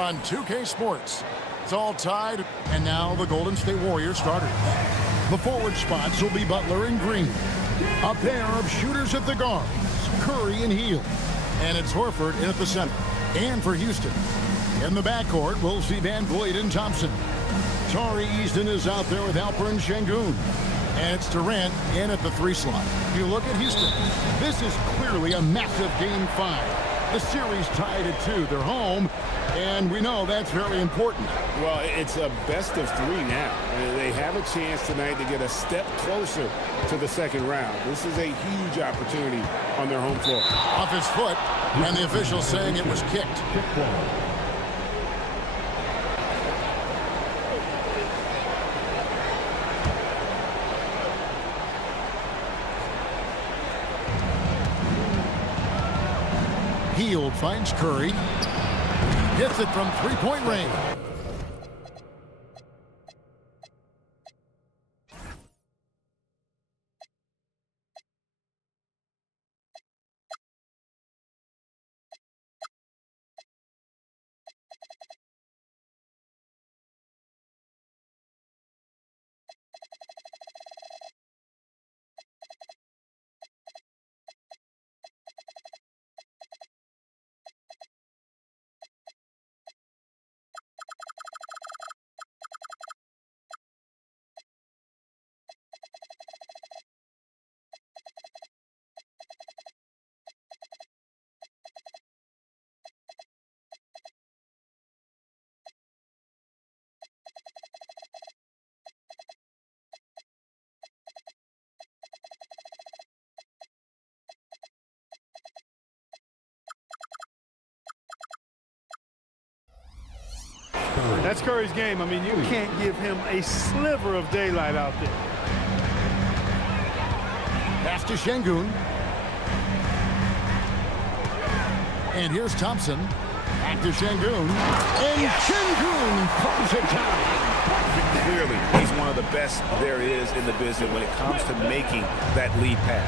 On 2K Sports. It's all tied, and now the Golden State Warriors starters. The forward spots will be Butler and Green. A pair of shooters at the guards, Curry and Hield. And it's Horford in at the center. And for Houston, in the backcourt, we'll see Van Vliet and Thompson. Tari Easton is out there with Alperen Sengun. And it's Durant in at the 3 slot. You look at Houston. This is clearly a massive Game 5. The series tied at 2. They're home, and we know that's very important. Well, it's a best of 3 now. They have a chance tonight to get a step closer to the second round. This is a huge opportunity on their home floor. Off his foot, and the official saying it was kicked. Hield finds Curry. Hits it from three-point range. That's Curry's game. I mean, you can't give him a sliver of daylight out there. Pass to Sengun. And here's Thompson. Back to Sengun. And Sengun pulls it down. Clearly, he's one of the best there is in the business when it comes to making that lead pass.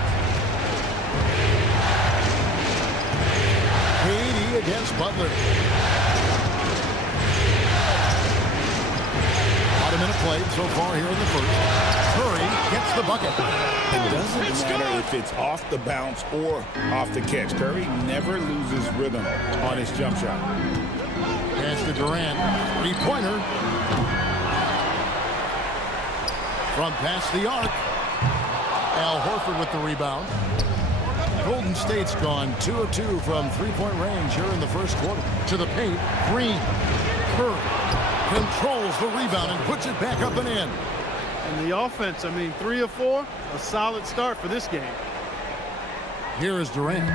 KD against Butler. About a minute played so far here in the first. Curry gets the bucket. It doesn't matter if it's off the bounce or off the catch. Curry never loses rhythm on his jump shot. Pass to Durant. Three-pointer. From past the arc. Al Horford with the rebound. Golden State's gone 2 of 2 from three-point range here in the first quarter. To the paint. Green. Curry controls the rebound and puts it back up and in. And the offense, I mean, 3 of 4, a solid start for this game. Here is Durant.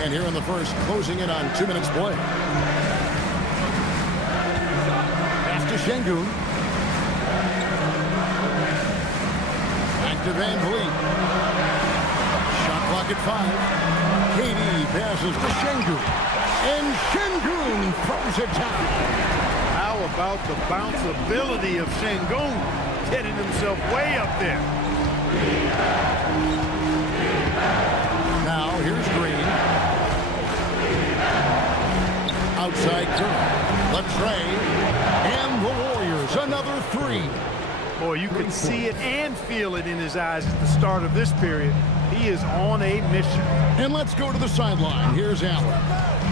And here in the first, closing in on 2 minutes play. Pass to Sengun. Back to Van Vliet. Shot clock at 5. KD passes to Sengun. And Sengun throws it down. How about the bounceability of Sengun, getting himself way up there. Now here's Green. Outside Curry. Latrey. And the Warriors another 3. Boy, you could see it and feel it in his eyes at the start of this period. He is on a mission. And let's go to the sideline. Here's Allen.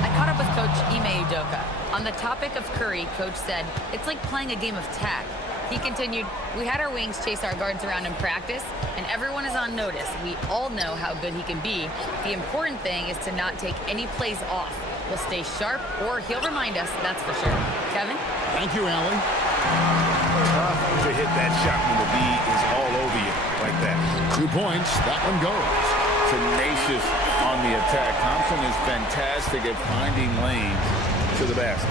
I caught up with Coach Ime Udoka. On the topic of Curry, Coach said, it's like playing a game of tag. He continued, we had our wings chase our guards around in practice, and everyone is on notice. We all know how good he can be. The important thing is to not take any plays off. We'll stay sharp, or he'll remind us, that's for sure. Kevin? Thank you, Allen. Tough to hit that shot when the B is all over you like that. 2 points. That one goes. Tenacious on the attack. Thompson is fantastic at finding lanes to the basket.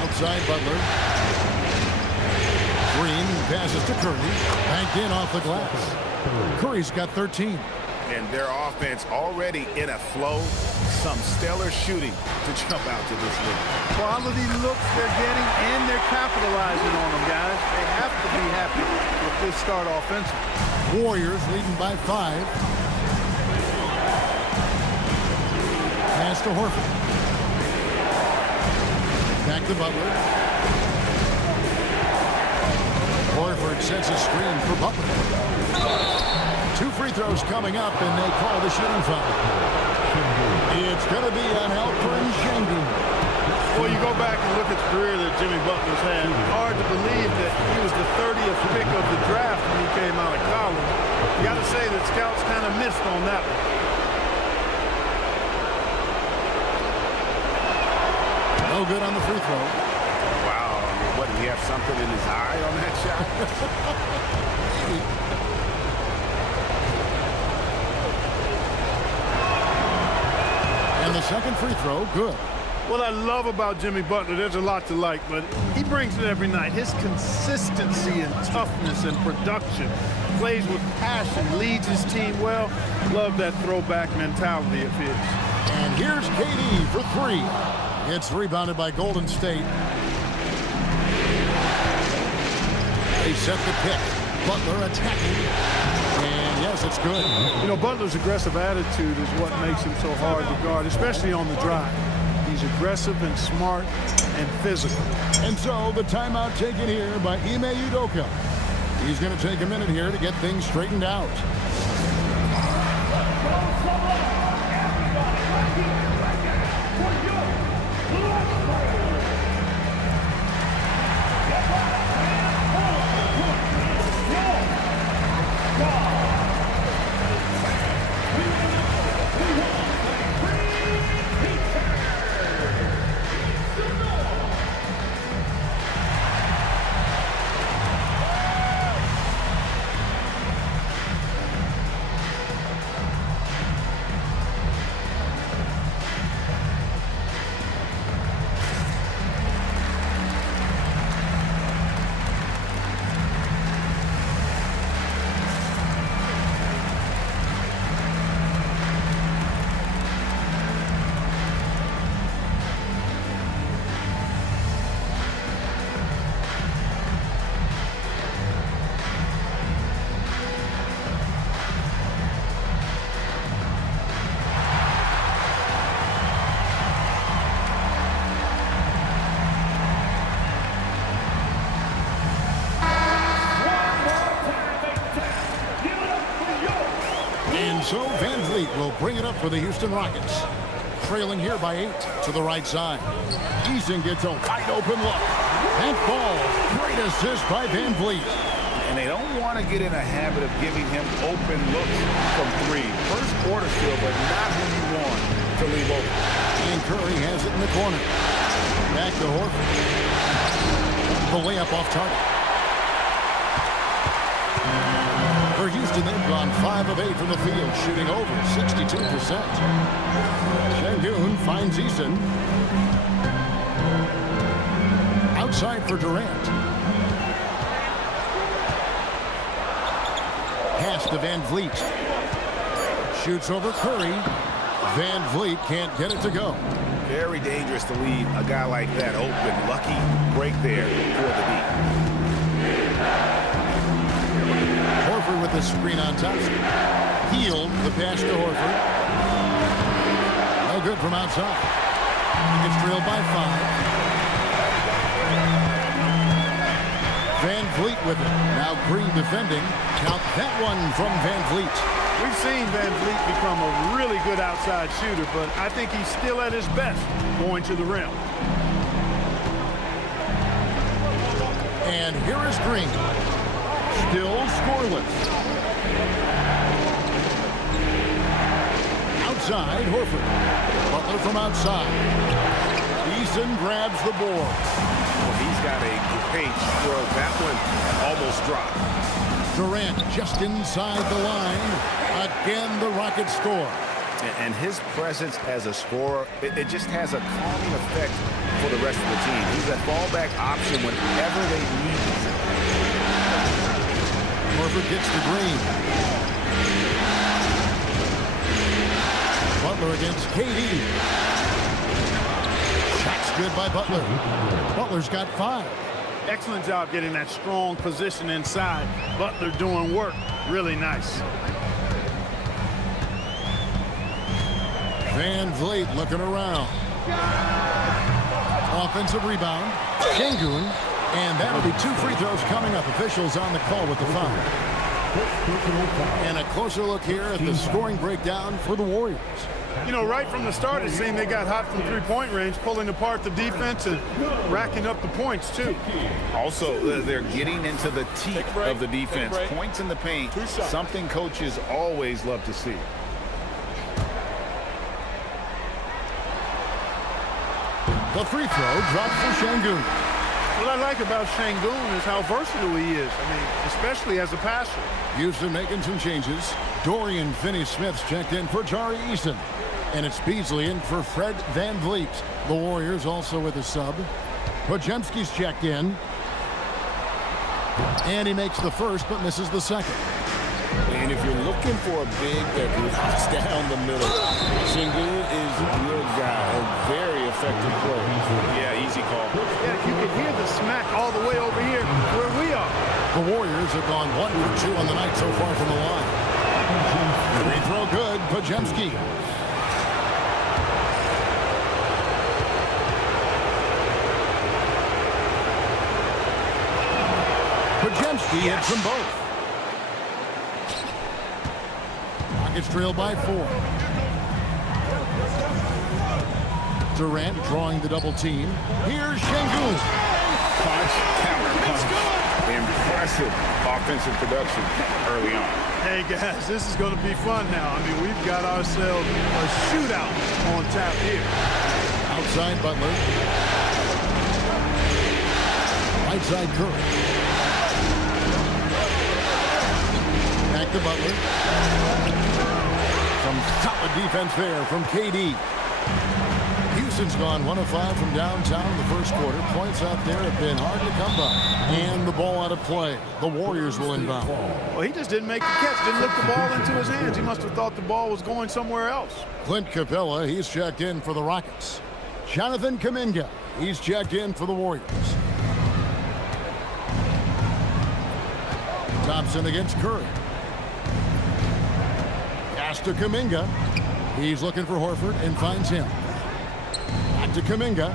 Outside Butler. Green passes to Curry. Banked in off the glass. Curry's got 13. And their offense already in a flow. Some stellar shooting to jump out to this league. Quality looks they're getting, and they're capitalizing on them, guys. They have to be happy with this start offensively. Warriors leading by 5. pass to Horford. Back to Butler. Horford sets a screen for Butler. 2 free throws coming up, and they call the shooting foul. It's going to be on Alperen Sengun. Well, you go back and look at the career that Jimmy Butler's had. Hard to believe that he was the 30th pick of the draft when he came out of college. You got to say that scouts kind of missed on that one. No good on the free throw. Wow. I mean, what, did he have something in his eye on that shot? And the second free throw, good. What I love about Jimmy Butler, there's a lot to like, but he brings it every night. His consistency and toughness and production, plays with passion, leads his team well. Love that throwback mentality of his. And here's KD for 3. It's rebounded by Golden State. They set the pick. Butler attacking. And yes, it's good. You know, Butler's aggressive attitude is what makes him so hard to guard, especially on the drive. He's aggressive and smart and physical. And so the timeout taken here by Ime Udoka. He's going to take a minute here to get things straightened out. So Van Vliet will bring it up for the Houston Rockets. Trailing here by 8 to the right side. Eason gets a wide open look. And falls. Great assist by Van Vliet. And they don't want to get in a habit of giving him open looks from 3. First quarter still, but not who you want to leave open. And Curry has it in the corner. Back to Horford. The layup off target. For Houston, they've gone 5 of 8 from the field, shooting over 62%. Sengun finds Eason. Outside for Durant. Pass to Van Vliet. Shoots over Curry. Van Vliet can't get it to go. Very dangerous to leave a guy like that open. Lucky break there for the D. Horford with the screen on top. Healed the pass to Horford. No good from outside. He gets trailed by 5. Van Vliet with it. Now Green defending. Count that one from Van Vliet. We've seen Van Vliet become a really good outside shooter, but I think he's still at his best going to the rim. And here is Green. Still scoreless. Outside, Horford. Butler from outside. Eason grabs the board. Well, he's got a great stroke. That one almost dropped. Durant just inside the line. Again, the Rockets score. And his presence as a scorer, it just has a calming effect for the rest of the team. He's a fallback option whenever they need him. Horford gets to Green. Butler against KD. Shot's good by Butler. Butler's got 5. Excellent job getting that strong position inside. Butler doing work. Really nice. Van Vliet looking around. Offensive rebound. Şengün. And that'll be 2 free throws coming up. Officials on the call with the foul. And a closer look here at the scoring breakdown for the Warriors. You know, right from the start, it seemed they got hot from three-point range, pulling apart the defense and racking up the points, too. Also, they're getting into the teeth of the defense. Points in the paint, something coaches always love to see. The free throw dropped for Şengün. What I like about Şengün is how versatile he is. I mean, especially as a passer. Houston making some changes. Dorian Finney-Smith's checked in for Jari Eason. And it's Beasley in for Fred Van Vliet. The Warriors also with a sub. Podziemski's checked in. And he makes the first but misses the second. And if you're looking for a big that locks down the middle, Şengün is your guy, a very effective player. Yeah, easy call. Yeah, you can hear the smack all the way over here where we are. The Warriors have gone 1 for 2 on the night so far from the line. Free throw good, Podziemski. Podziemski hits them both. Rockets trail by 4. Durant drawing the double team. Here's Şengün. Punch, counter punch. Impressive offensive production early on. Hey, guys, this is going to be fun now. I mean, we've got ourselves a shootout on tap here. Outside Butler. Right side Curry. Back to Butler. Some solid defense there from KD. Houston's gone 1 of 5 from downtown in the first quarter. Points out there have been hard to come by. And the ball out of play. The Warriors will inbound. Well, he just didn't make the catch. Didn't look the ball into his hands. He must have thought the ball was going somewhere else. Clint Capella, he's checked in for the Rockets. Jonathan Kuminga, he's checked in for the Warriors. Thompson against Curry. Pass to Kuminga. He's looking for Horford and finds him. Back to Kuminga.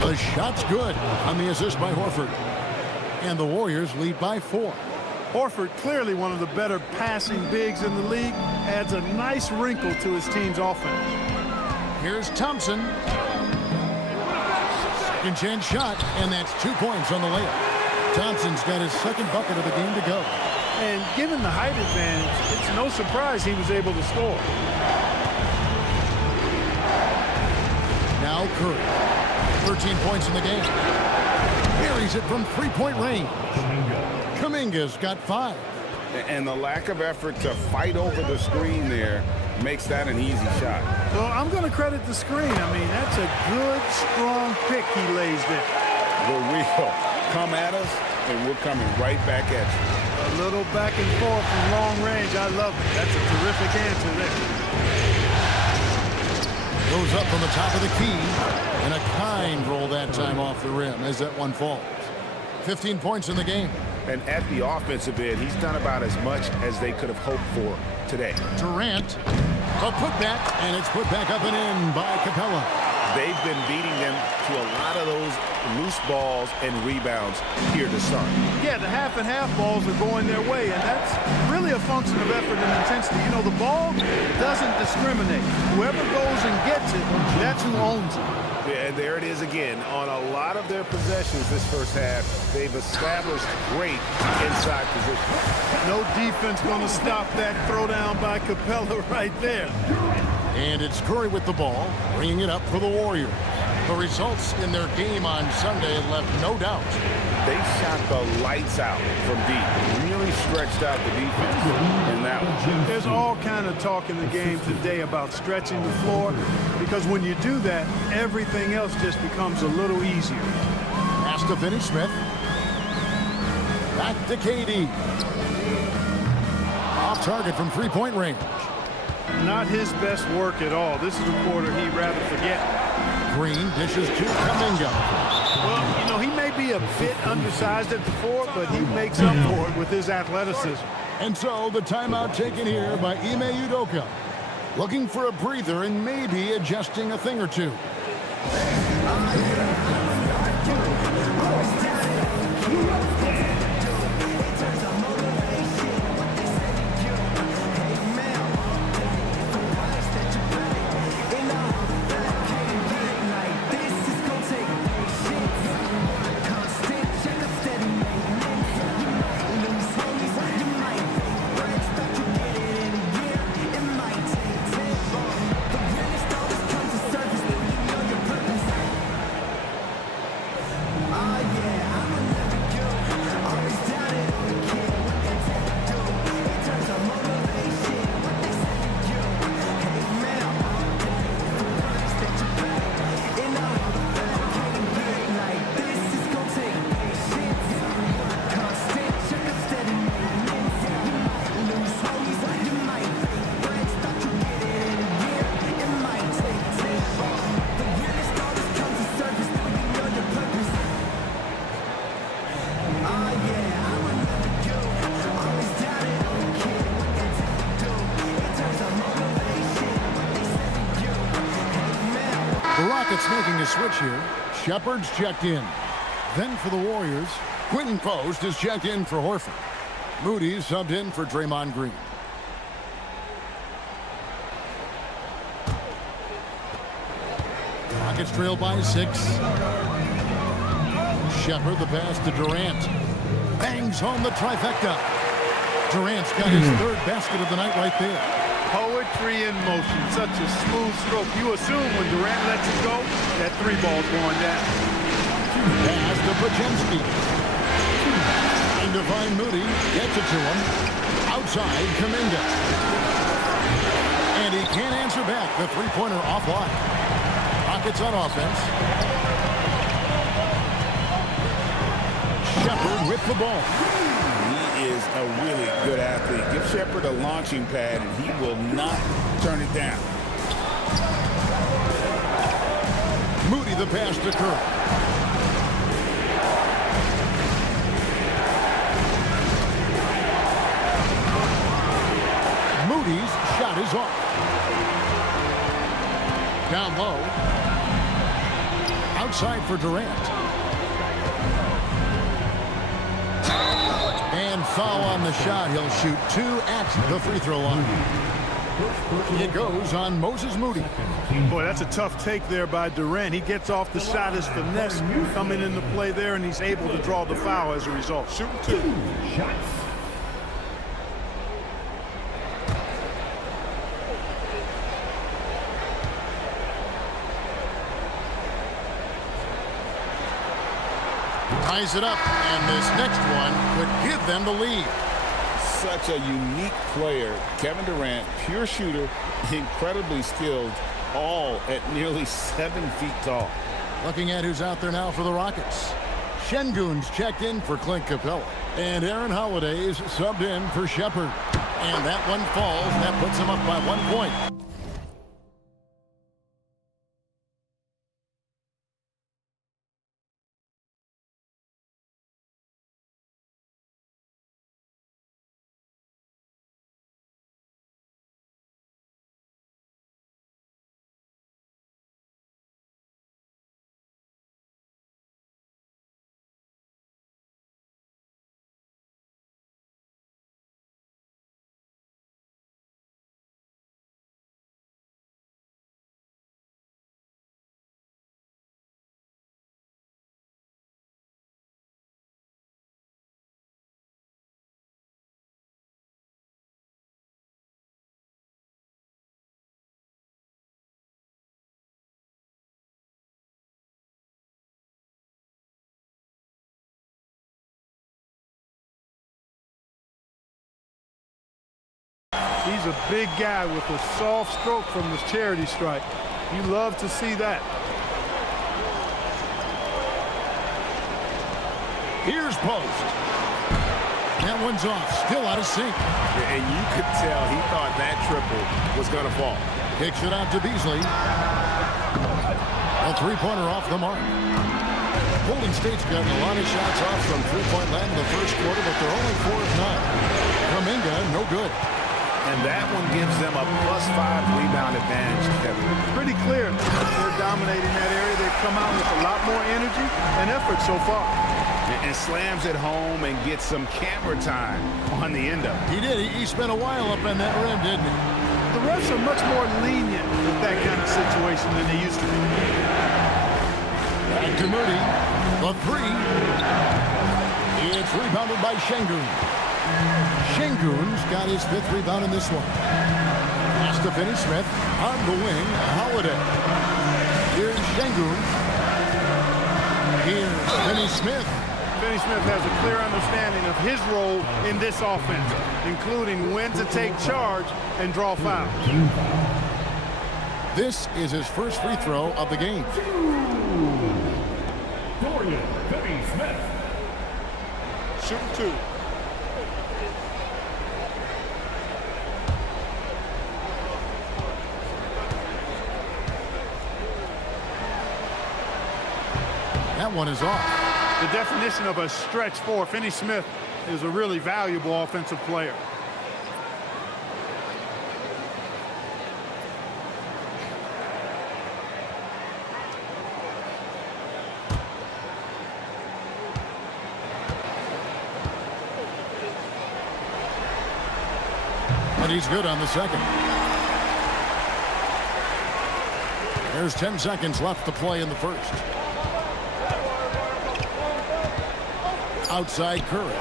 The shot's good on the assist by Horford. And the Warriors lead by 4. Horford, clearly one of the better passing bigs in the league, adds a nice wrinkle to his team's offense. Here's Thompson. Second chance shot, and that's 2 points on the layup. Thompson's got his second bucket of the game to go. And given the height advantage, it's no surprise he was able to score. Now Curry. 13 points in the game. Buries it from three-point range. Kuminga's got 5. And the lack of effort to fight over the screen there makes that an easy shot. Well, I'm going to credit the screen. I mean, that's a good, strong pick he lays there. The real come at us, and we're coming right back at you. A little back and forth from long range. I love it. That's a terrific answer there. Goes up on the top of the key. And a kind roll that time off the rim as that one falls. 15 points in the game. And at the offensive end, he's done about as much as they could have hoped for today. Durant. A putback, and it's put back up and in by Capella. They've been beating them to a lot of those loose balls and rebounds here to start. Yeah, the half and half balls are going their way, and that's really a function of effort and intensity. You know, the ball doesn't discriminate. Whoever goes and gets it, that's who owns it. Yeah, and there it is again. On a lot of their possessions this first half, they've established great inside position. No defense going to stop that throwdown by Capella right there. And it's Curry with the ball, bringing it up for the Warriors. The results in their game on Sunday left no doubt. They shot the lights out from deep. Really stretched out the defense in that one. There's all kind of talk in the game today about stretching the floor, because when you do that, everything else just becomes a little easier. Pass to Finney-Smith. Back to KD. Off target from three-point range. Not his best work at all. This is a quarter he'd rather forget. Green dishes to Kuminga. Well, you know, he may be a bit undersized at the 4, but he makes up for it with his athleticism. And so the timeout taken here by Ime Udoka. looking for a breather and maybe adjusting a thing or two. The Rockets making a switch here. Shepard's checked in. Then for the Warriors, Quentin Post is checked in for Horford. Moody's subbed in for Draymond Green. Rockets trail by 6. Shepard the pass to Durant. Bangs home the trifecta. Durant's got his third basket of the night right there. Poetry in motion. Such a smooth stroke. You assume when Durant lets it go, that three ball's going down. Pass to Pajemski. Trying to find Moody. Gets it to him. Outside, Kuminga. And he can't answer back. The three-pointer offline. Rockets on offense. Shepard with the ball. He is a really good athlete. Give Shepard a launching pad, and he will not turn it down. Moody the pass to Curry. Moody's shot is off. Down low. Outside for Durant. And foul on the shot. He'll shoot 2 at the free throw line. It goes on Moses Moody. Boy, that's a tough take there by Durant. He gets off the shot, his finesse coming into play there, and he's able to draw the foul as a result. Shooting 2 shots. Ties it up, and this next one could give them the lead. Such a unique player. Kevin Durant, pure shooter, incredibly skilled, all at nearly 7 feet tall. Looking at who's out there now for the Rockets. Şengün's checked in for Clint Capella. And Aaron Holiday's subbed in for Shepard. And that one falls. That puts him up by 1 point. He's a big guy with a soft stroke from the charity stripe. You love to see that. Here's Post. That one's off. Still out of sync. And you could tell he thought that triple was going to fall. Kicks it out to Beasley. A three-pointer off the mark. Golden State's gotten a lot of shots off from three-point land in the first quarter, but they're only 4 of 9. Kuminga, no good. And And that one gives them a +5 rebound advantage, Kevin. Pretty clear. They're dominating that area. They've come out with a lot more energy and effort so far. And slams it home and gets some camera time on the end of it. He did. He spent a while up in that rim, didn't he? The refs are much more lenient with that kind of situation than they used to be. Back to Moody. The three. It's rebounded by Şengün. Şengün's got his 5th rebound in this one. Pass to Finney-Smith. On the wing, Holiday. Here's Şengün. Here's Finney-Smith. Finney-Smith has a clear understanding of his role in this offense, including when to take charge and draw fouls. This is his first free throw of the game. Shooting 2. That one is off. The definition of a stretch 4, Finney-Smith is a really valuable offensive player. And he's good on the second. There's 10 seconds left to play in the first. Outside Curry.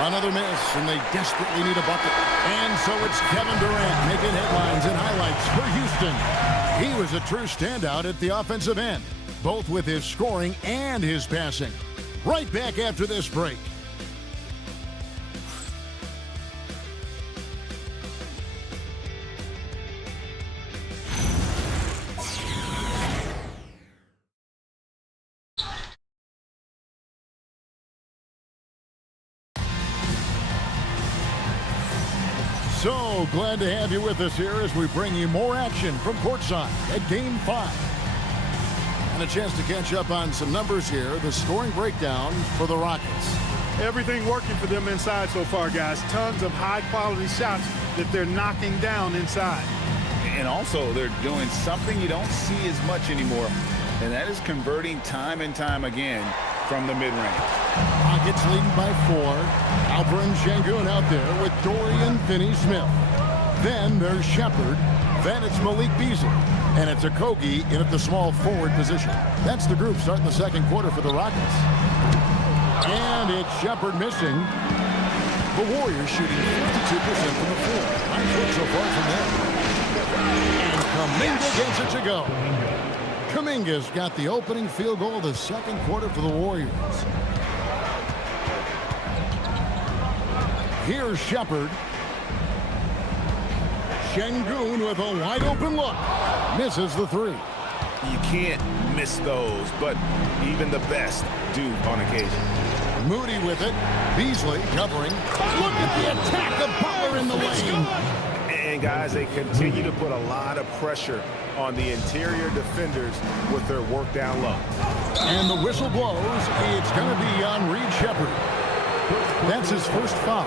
Another miss, and they desperately need a bucket. And so it's Kevin Durant making headlines and highlights for Houston. He was a true standout at the offensive end, both with his scoring and his passing. Right back after this break. So glad to have you with us here as we bring you more action from courtside at Game 5. And a chance to catch up on some numbers here. The scoring breakdown for the Rockets. Everything working for them inside so far, guys. Tons of high-quality shots that they're knocking down inside. And also, they're doing something you don't see as much anymore, and that is converting time and time again from the mid-range. Rockets leading by 4. Alperen Şengün out there with Dorian Finney-Smith. Then there's Shepard. Then it's Malik Beasley. And it's Okogie in at the small forward position. That's the group starting the second quarter for the Rockets. And it's Shepard missing. The Warriors shooting 52% from the floor. Nice work so far from them. And Kuminga gets it to go. Kuminga's got the opening field goal of the second quarter for the Warriors. Here's Shepard. Şengün with a wide open look. Misses the three. You can't miss those, but even the best do on occasion. Moody with it. Beasley covering. Look at the attack of Butler in the lane. And guys, they continue to put a lot of pressure on the interior defenders with their work down low. And the whistle blows. It's going to be on Reed Shepard. That's his first foul.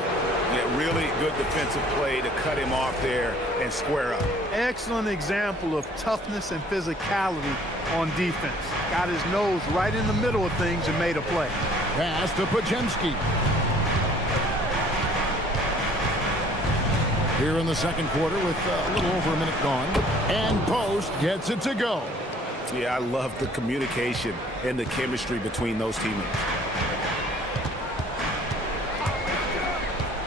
Yeah, really good defensive play to cut him off there and square up. Excellent example of toughness and physicality on defense. Got his nose right in the middle of things and made a play. Pass to Podziemski. Here in the second quarter with a little over a minute gone. And Post gets it to go. Yeah, I love the communication and the chemistry between those teammates.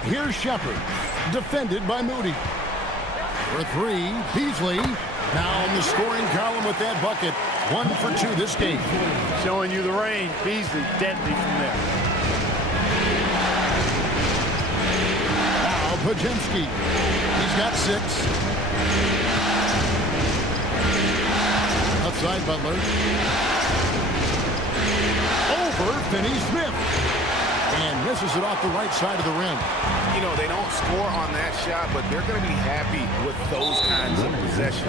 Here's Shepard, defended by Moody. For three, Beasley. Now in the scoring column with that bucket. 1 for 2 this game. Showing you the range. Beasley deadly from there. Now Podziemski. He's got 6. Outside Butler. Over Finney-Smith. And misses it off the right side of the rim. You know, they don't score on that shot, but they're going to be happy with those kinds of possessions.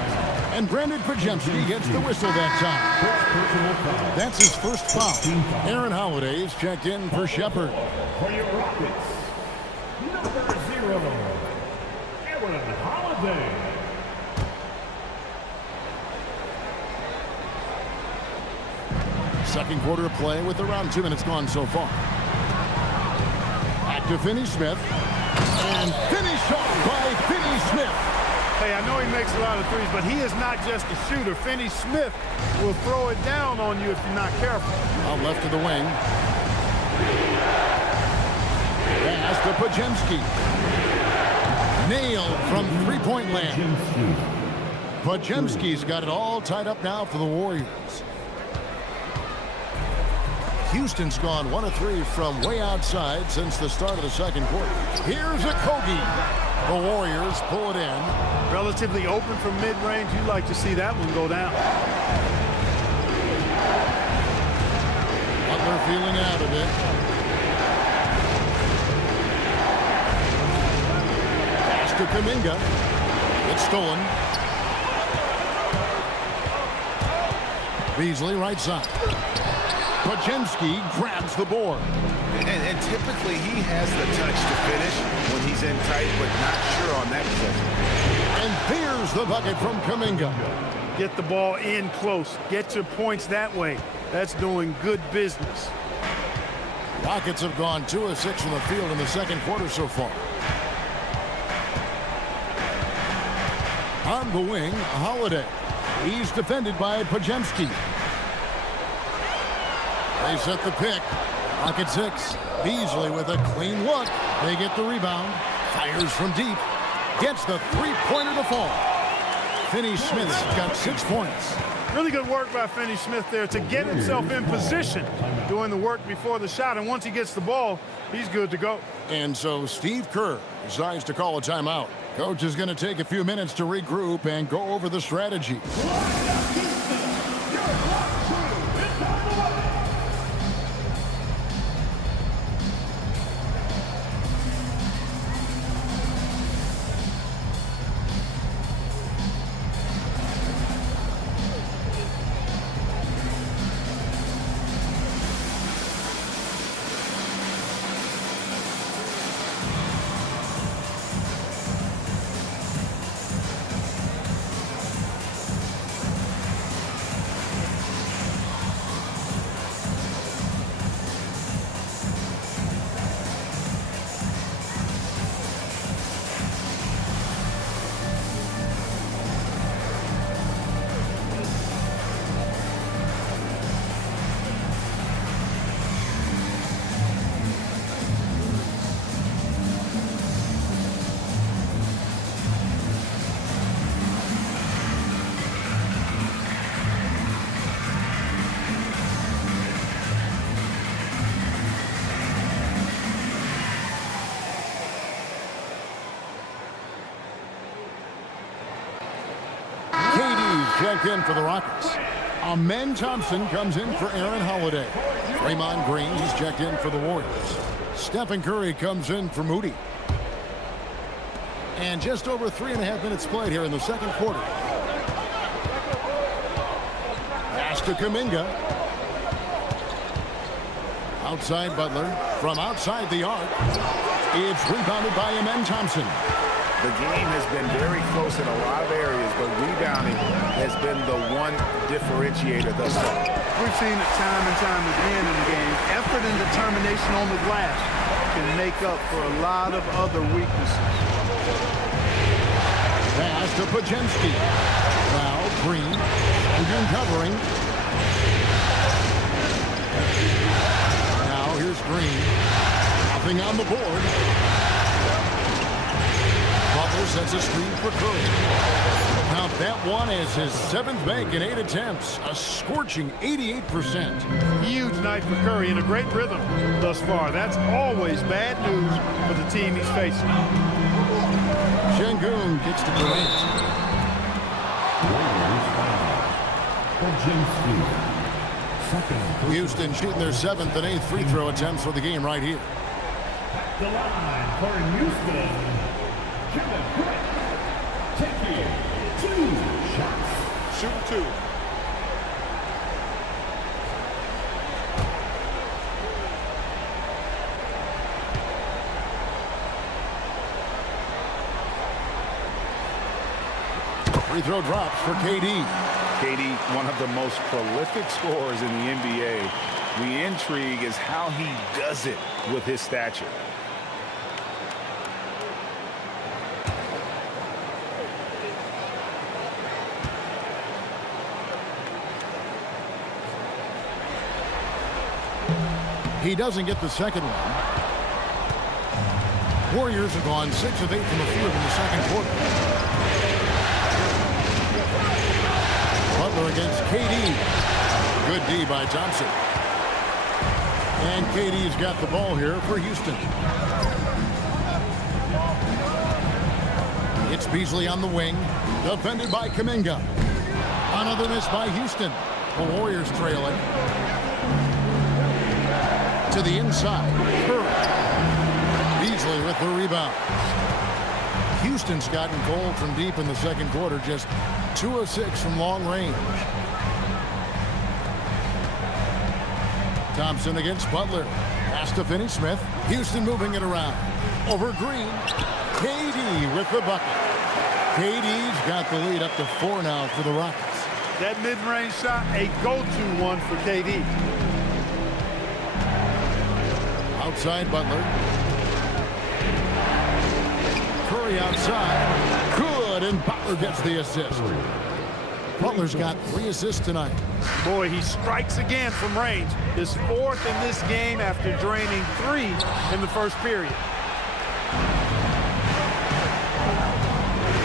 And Brandon Podziemski gets the whistle that time. That's his first foul. Aaron Holiday is checked in for Shepard. For your Rockets, number 0. Second quarter of play with around 2 minutes gone so far. Back to Finney-Smith. And finish off by Finney-Smith. Hey, I know he makes a lot of threes, but he is not just a shooter. Finney-Smith will throw it down on you if you're not careful. Out left of the wing. Pass to Pajemski. Nailed from three-point land. Pajemski's got it all tied up now for the Warriors. Houston's gone 1 of 3 from way outside since the start of the second quarter. Here's a Kogi. The Warriors pull it in. Relatively open from mid-range. You'd like to see that one go down. Butler feeling out of it. Pass to Kuminga. It's stolen. Beasley right side. Pajemski grabs the board. And typically he has the touch to finish when he's in tight, but not sure on that possession. And there's the bucket from Kuminga. Get the ball in close. Get your points that way. That's doing good business. Rockets have gone 2 of 6 from the field in the second quarter so far. On the wing, Holiday. He's defended by Pajemski. They set the pick. Rocket 6. Beasley with a clean look. They get the rebound. Fires from deep. Gets the three-pointer to fall. Finney-Smith's got 6 points. Really good work by Finney-Smith there to get himself in position, doing the work before the shot. And once he gets the ball, he's good to go. And so Steve Kerr decides to call a timeout. Coach is going to take a few minutes to regroup and go over the strategy. Checked in for the Rockets. Amen Thompson comes in for Aaron Holiday. Draymond Green is checked in for the Warriors. Stephen Curry comes in for Moody. And just over 3.5 minutes played here in the second quarter. Pass to Kuminga. Outside Butler. From outside the arc. It's rebounded by Amen Thompson. The game has been very close in a lot of areas, but rebounding has been the one differentiator thus far. We've seen it time and time again in the game. Effort and determination on the glass can make up for a lot of other weaknesses. Pass to Pajemski. Now Green. Again covering. Now here's Green. Nothing on the board. Butler sets a screen for Curry. Now that one is his 7th make in 8 attempts. A scorching 88%. Huge night for Curry and a great rhythm thus far. That's always bad news for the team he's facing. Şengün kicks to Durant. Houston shooting their 7th and 8th free throw attempts for the game right here. The line for Houston. Taking 2 shots. Shoot 2. Free throw drops for KD. KD, one of the most prolific scorers in the NBA. The intrigue is how he does it with his stature. He doesn't get the second one. Warriors have gone 6 of 8 from the field in the second quarter. Butler against KD. Good D by Thompson. And KD's got the ball here for Houston. It's Beasley on the wing. Defended by Kuminga. Another miss by Houston. The Warriors trailing. To the inside. Curry. Beasley with the rebound. Houston's gotten cold from deep in the second quarter. Just 2 of 6 from long range. Thompson against Butler. Pass to Finney-Smith. Houston moving it around. Over Green. KD with the bucket. KD's got the lead up to 4 now for the Rockets. That mid-range shot, a go-to one for KD. Outside Butler. Curry outside. Good, and Butler gets the assist. Butler's got 3 assists tonight. Boy, he strikes again from range. His 4th in this game after draining 3 in the first period.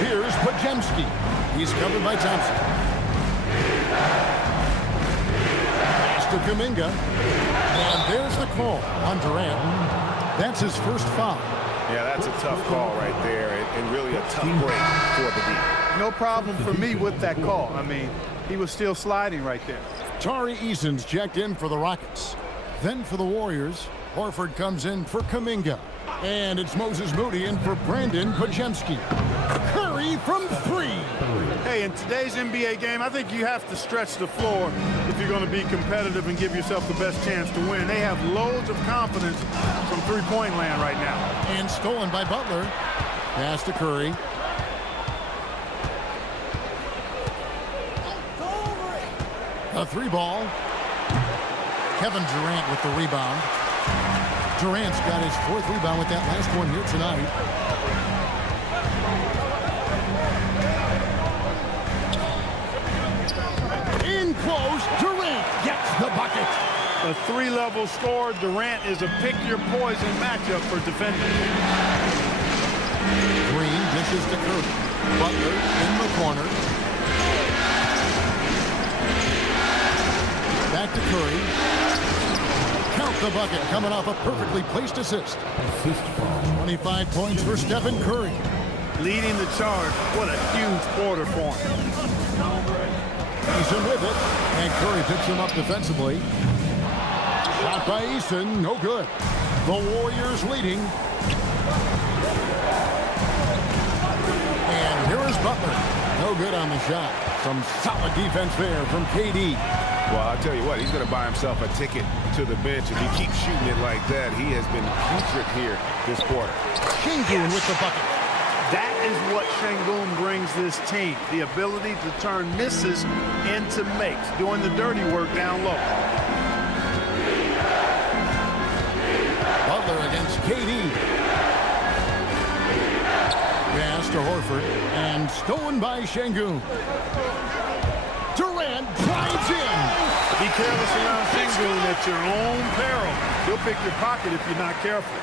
Here's Podziemski. He's covered by Thompson. Pass to Kuminga. And there's the call on Durant. That's his first foul. Yeah, that's a tough call right there, and really a tough break for the D. No problem for me with that call. I mean, he was still sliding right there. Tari Eason's checked in for the Rockets. Then for the Warriors, Horford comes in for Kuminga. And it's Moses Moody in for Brandon Podziemski. Curry from 3. Hey, in today's NBA game, I think you have to stretch the floor if you're going to be competitive and give yourself the best chance to win. They have loads of confidence from three-point land right now. And stolen by Butler. Pass to Curry. A 3-ball. Kevin Durant with the rebound. Durant's got his 4th rebound with that last one here tonight. In close, Durant gets the bucket. A 3-level score. Durant is a pick-your-poison matchup for defenders. Green dishes to Curry. Butler in the corner. Back to Curry. Count the bucket, coming off a perfectly placed assist. 25 points for Stephen Curry. Leading the charge. What a huge quarter for him. Eason with it, and Curry picks him up defensively. Shot by Eason, no good. The Warriors leading. And here is Butler. No good on the shot. Some solid defense there from KD. Well, I'll tell you what, he's going to buy himself a ticket to the bench. If he keeps shooting it like that, he has been putrid here this quarter. Şengün with the bucket. That is what Şengün brings this team. The ability to turn misses into makes, doing the dirty work down low. Butler against KD. Pass to Horford, and stolen by Şengün. Durant drives in. Be careless around Şengün at your own peril. He'll pick your pocket if you're not careful.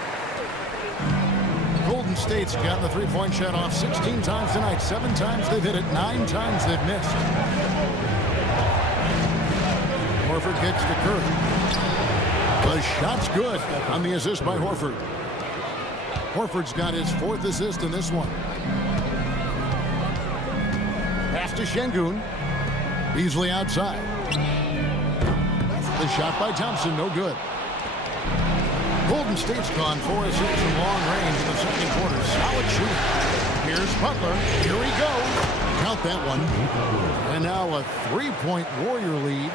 Golden State's gotten the three-point shot off 16 times tonight. 7 times they've hit it. 9 times they've missed. Horford kicks to Curry. The shot's good on the assist by Horford. Horford's got his 4th assist in this one. Pass to Şengün. Beasley outside. The shot by Thompson, no good. Golden State's gone 4 of 6 from long range in the second quarter. Solid shooting. Here's Butler. Here he goes. Count that one. And now a 3-point Warrior lead.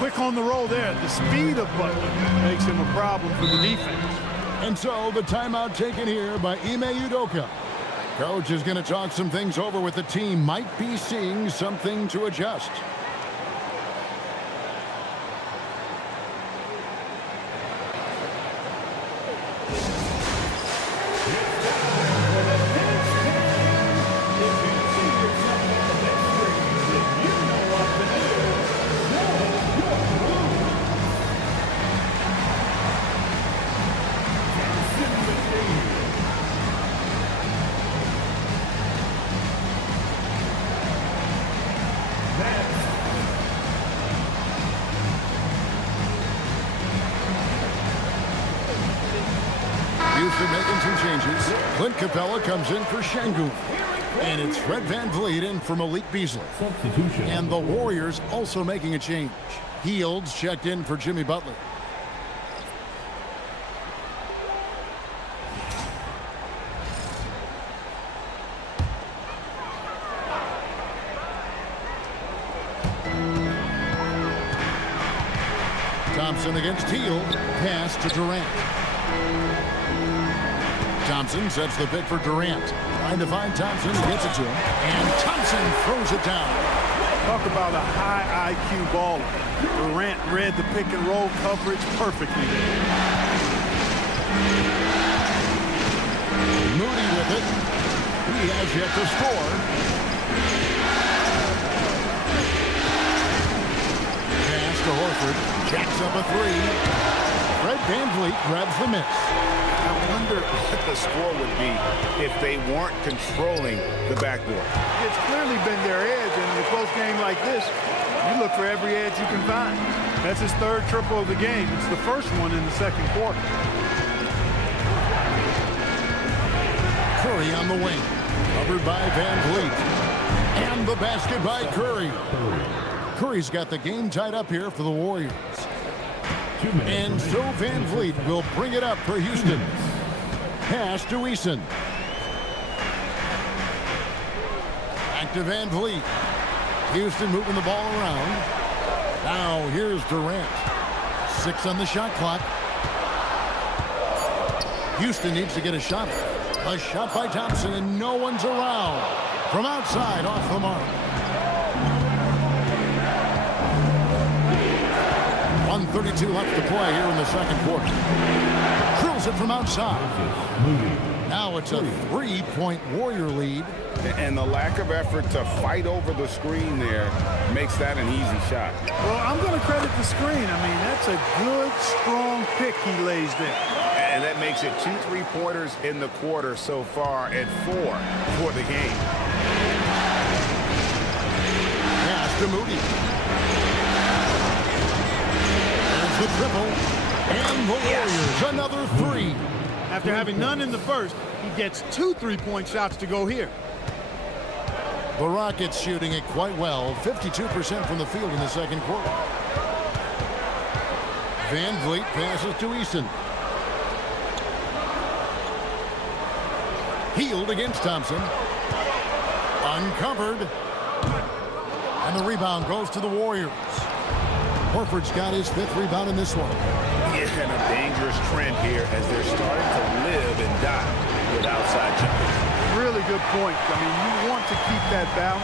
Quick on the roll there. The speed of Butler makes him a problem for the defense. And so the timeout taken here by Ime Udoka. Coach is going to talk some things over with the team. Might be seeing something to adjust. Houston making some changes. Clint Capella comes in for Şengün. And it's Fred VanVleet in for Malik Beasley. Substitution. And the Warriors also making a change. Hields checked in for Jimmy Butler. Thompson against Hield. Pass to Durant. Thompson sets the pick for Durant. Trying to find Thompson. He gets it to him. And Thompson throws it down. Talk about a high IQ baller. Durant read the pick and roll coverage perfectly. Moody with it. He has yet to score. Pass to Horford. Jacks up a three. Fred VanVleet grabs the miss. I wonder what the score would be if they weren't controlling the backboard. It's clearly been their edge, and in a close game like this, you look for every edge you can find. That's his third triple of the game. It's the first one in the second quarter. Curry on the wing. Covered by VanVleet. And the basket by Curry. Curry's got the game tied up here for the Warriors. 2 minutes. And so VanVleet will bring it up for Houston. Pass to Eason. Back to VanVleet. Houston moving the ball around. Now here's Durant. 6 on the shot clock. Houston needs to get a shot. A shot by Thompson, and no one's around. From outside, off the mark. 1:32 left to play here in the second quarter. Drills it from outside. Now it's a 3-point Warrior lead. And the lack of effort to fight over the screen there makes that an easy shot. Well, I'm going to credit the screen. I mean, that's a good, strong pick he lays there. And that makes it 2 3-pointers in the quarter so far and 4 for the game. Pass to Moody. There's the triple. And the Warriors, another 3. After having none in the first, he gets 2 3-point shots to go here. The Rockets shooting it quite well. 52% from the field in the second quarter. VanVleet passes to Eason. Hield against Thompson. Uncovered. And the rebound goes to the Warriors. Horford's got his 5th rebound in this one. Yeah, and a dangerous trend here as they're starting to live and die with outside jumpers. Really good point. I mean, you want to keep that balance,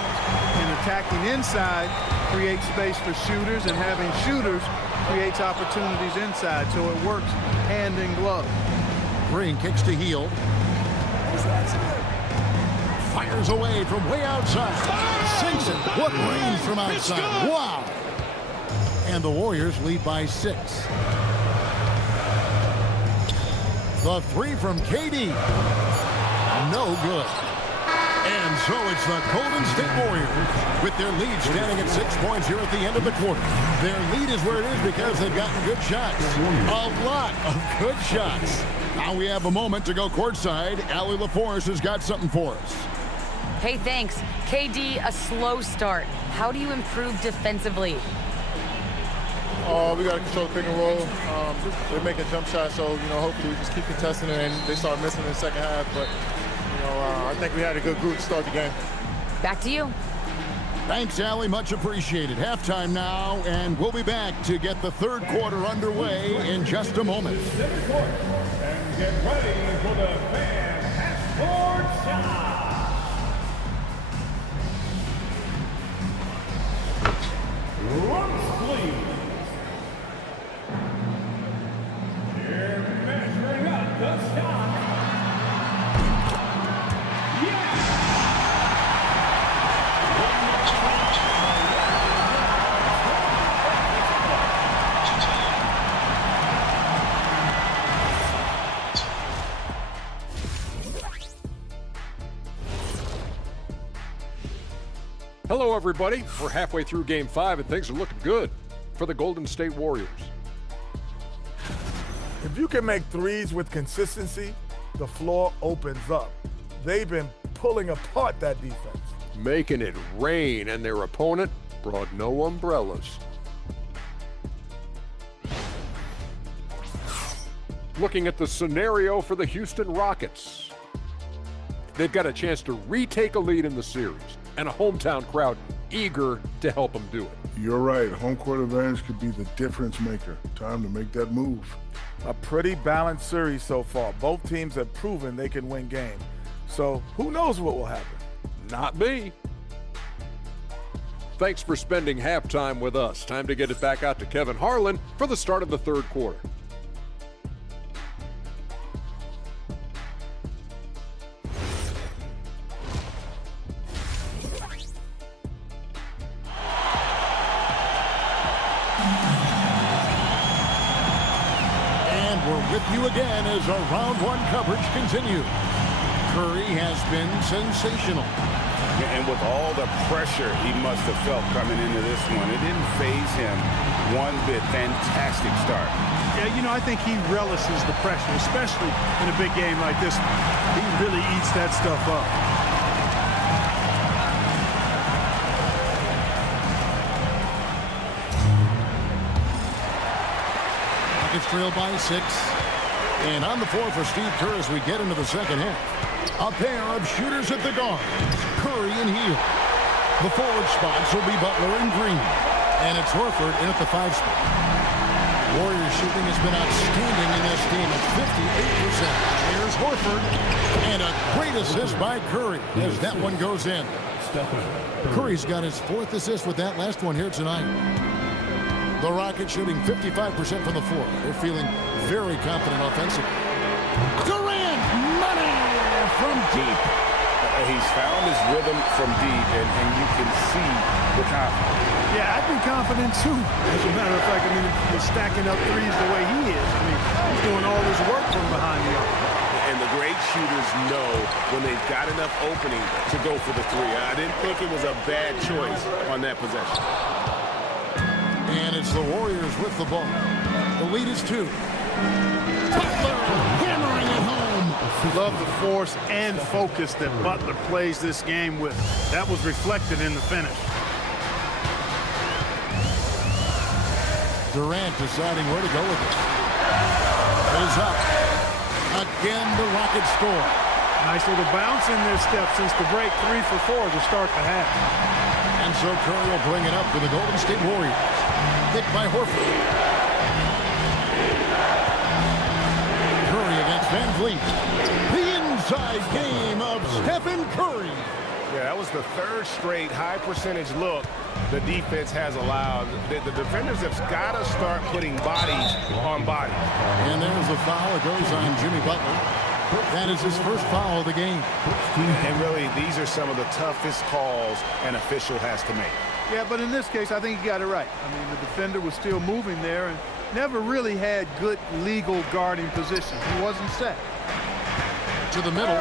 and attacking inside creates space for shooters, and having shooters creates opportunities inside, so it works hand in glove. Green kicks to Hield. Fires away from way outside. Sinks it. What range from outside. Wow. And the Warriors lead by 6. The 3 from KD. No good. And so it's the Golden State Warriors with their lead standing at 6 points here at the end of the quarter. Their lead is where it is because they've gotten good shots. A lot of good shots. Now we have a moment to go courtside. Allie LaForce has got something for us. Hey, thanks. KD, a slow start. How do you improve defensively? We got to control the pick and roll. They're making jump shots, so, hopefully we just keep contesting it and they start missing in the second half. But, I think we had a good group to start the game. Back to you. Thanks, Allie. Much appreciated. Halftime now, and we'll be back to get the third quarter underway in just a moment. And get ready for the fan half-court shot. Once, please. Here measuring up the shot. Hello, everybody. We're halfway through Game 5, and things are looking good for the Golden State Warriors. If you can make threes with consistency, the floor opens up. They've been pulling apart that defense. Making it rain, and their opponent brought no umbrellas. Looking at the scenario for the Houston Rockets. They've got a chance to retake a lead in the series, and a hometown crowd eager to help them do it. You're right. Home court advantage could be the difference maker. Time to make that move. A pretty balanced series so far. Both teams have proven they can win games. So who knows what will happen? Not me. Thanks for spending halftime with us. Time to get it back out to Kevin Harlan for the start of the third quarter. With you again as our round one coverage continues. Curry has been sensational. And with all the pressure he must have felt coming into this one, it didn't faze him one bit. Fantastic start. Yeah, you know, I think he relishes the pressure, especially in a big game like this one. He really eats that stuff up. Rockets trail by 6. And on the floor for Steve Kerr as we get into the second half. A pair of shooters at the guards, Curry and Hield. The forward spots will be Butler and Green. And it's Horford in at the 5 spot. Warriors shooting has been outstanding in this game at 58%. Here's Horford. And a great assist by Curry as that one goes in. Curry's got his 4th assist with that last one here tonight. The Rockets shooting 55% from the floor. They're feeling very confident offensively. Durant, money from deep. He's found his rhythm from deep, and you can see the confidence. Yeah, I'd be confident too. As a matter of fact, I mean, he's stacking up threes the way he is. I mean, he's doing all his work from behind the arc. And the great shooters know when they've got enough opening to go for the three. I didn't think it was a bad choice on that possession. And it's the Warriors with the ball. The lead is 2. Butler hammering it home. Love the force and focus that Butler plays this game with. That was reflected in the finish. Durant deciding where to go with it. Is up. Again, the Rockets score. Nice little bounce in their step since the break. 3 for 4 to start the half. And so Curry will bring it up for the Golden State Warriors. Hit by Horford. Curry against Van Vliet. The inside game of Stephen Curry. Yeah, that was the 3rd straight high percentage look the defense has allowed. The defenders have got to start putting bodies on bodies. And there's a foul. It goes on Jimmy Butler. That is his first foul of the game. And really, these are some of the toughest calls an official has to make. Yeah, but in this case, I think he got it right. I mean, the defender was still moving there and never really had good legal guarding position. He wasn't set. To the middle.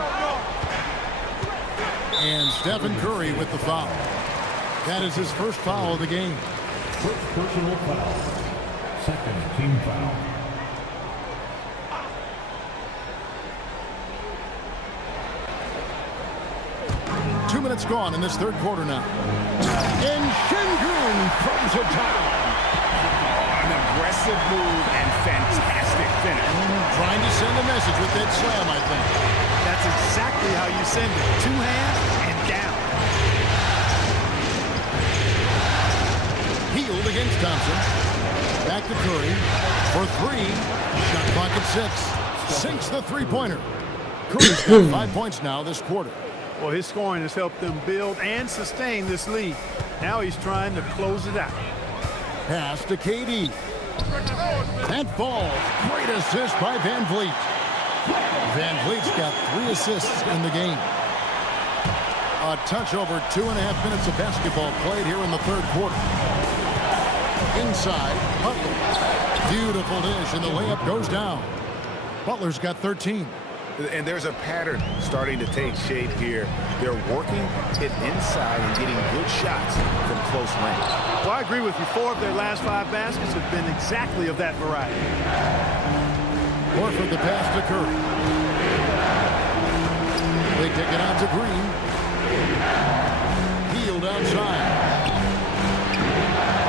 And Stephen Curry with the foul. That is his first foul of the game. First personal foul. Second team foul. Two minutes gone in this third quarter now. And Şengün throws it down. An aggressive move and fantastic finish. Trying to send a message with that slam, I think. That's exactly how you send it. 2 hands and down. Thompson. Back to Curry for three. Shot clock at 6. Sinks the three-pointer. Curry's got 5 points now this quarter. Well, his scoring has helped them build and sustain this lead. Now he's trying to close it out. Pass to KD. That falls. Great assist by Van Vliet. Van Vliet's got 3 assists in the game. A touch over 2.5 minutes of basketball played here in the third quarter. Inside, Butler. Beautiful dish, and the layup goes down. Butler's got 13. And there's a pattern starting to take shape here. They're working it inside and getting good shots from close range. Well, I agree with you. 4 of their last 5 baskets have been exactly of that variety. Horford the pass to Curry. They kick it out to Green. Healed outside.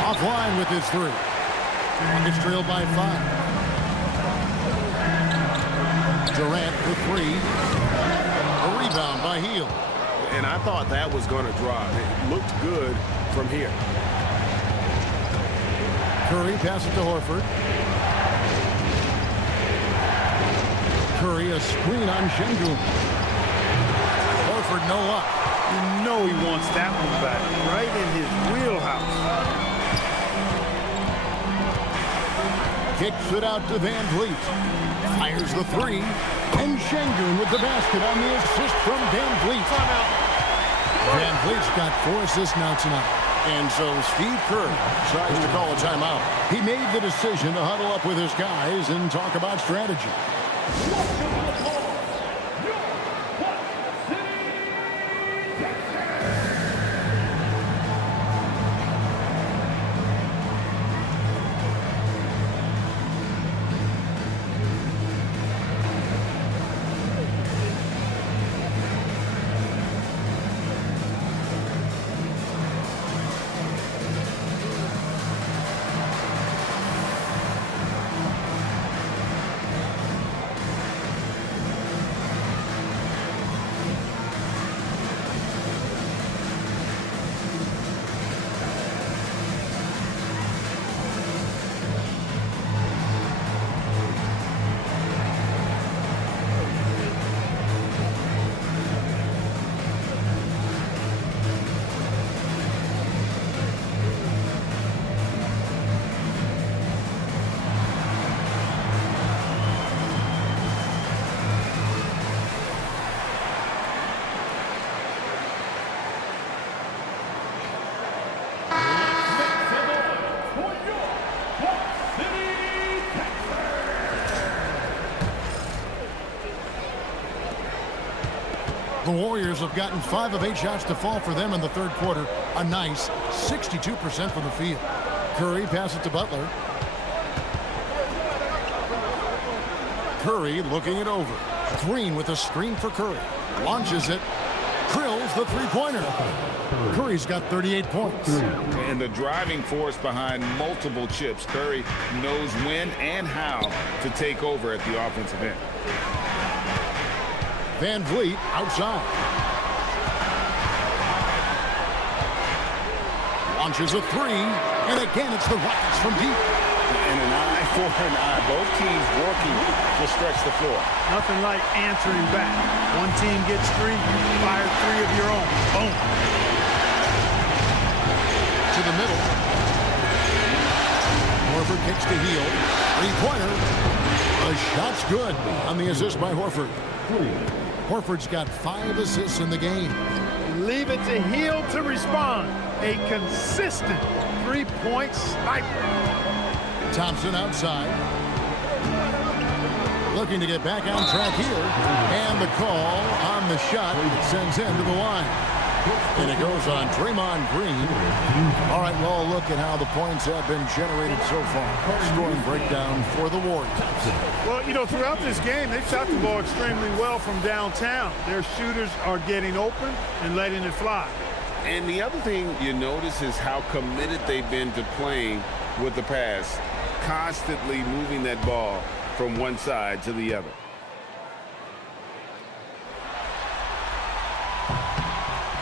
Offline with his 3. Rockets trailed by 5. Durant for 3. A rebound by Hield. And I thought that was going to drop. It looked good from here. Curry passes to Horford. Curry a screen on Şengün. Horford no luck. You know he wants that one back. Right in his wheelhouse. Kicks it out to Van Vliet. Fires the 3. And Şengün with the basket on the assist from Van Vliet. Van Vliet's got 4 assists now tonight. And so Steve Kerr tries to call a timeout. He made the decision to huddle up with his guys and talk about strategy. The Warriors have gotten 5 of 8 shots to fall for them in the third quarter. A nice 62% from the field. Curry passes to Butler. Curry looking it over. Green with a screen for Curry. Launches it. Drills the three-pointer. Curry's got 38 points. And the driving force behind multiple chips. Curry knows when and how to take over at the offensive end. Van Vliet outside. Launches a 3, and again it's the Rockets from deep. And an eye for an eye. Both teams working to stretch the floor. Nothing like answering back. One team gets 3, you fire 3 of your own. Boom. To the middle. Horford kicks to Hield. Three-pointer. The shot's good on the assist by Horford. Horford's got 5 assists in the game. Leave it to Hield to respond. A consistent 3-point sniper. Thompson outside. Looking to get back on track here. And the call on the shot sends him to the line. And it goes on Draymond Green. All right, well, look at how the points have been generated so far. Scoring breakdown for the Warriors. Well, you know, throughout this game, they've shot the ball extremely well from downtown. Their shooters are getting open and letting it fly. And the other thing you notice is how committed they've been to playing with the pass, constantly moving that ball from one side to the other.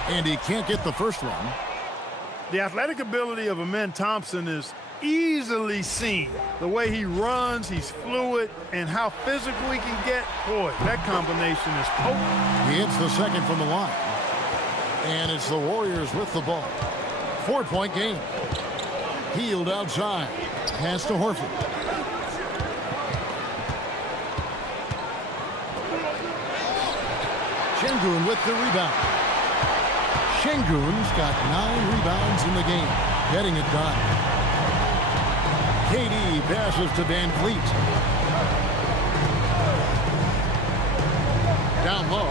And he can't get the first one. The athletic ability of Amen Thompson is easily seen. The way he runs, he's fluid, and how physical he can get. Boy, that combination is potent. He hits the second from the line. And it's the Warriors with the ball. 4-point game. Healed outside. Pass to Horford. Şengün with the rebound. Şengün's got 9 rebounds in the game. Getting it done. KD passes to Van Vliet. Down low.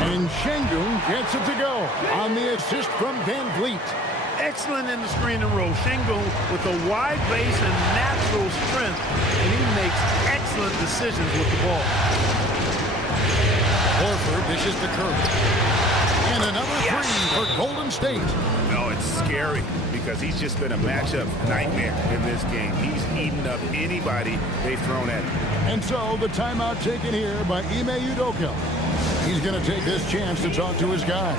And Şengün gets it to go on the assist from Van Vliet. Excellent in the screen and roll. Şengün with a wide base and natural strength, and he makes excellent decisions with the ball. Horford dishes to Curry. And another three for Golden State. No, it's scary because he's just been a matchup nightmare in this game. He's eaten up anybody they've thrown at him. And so the timeout taken here by Ime Udoka. He's going to take this chance to talk to his guy.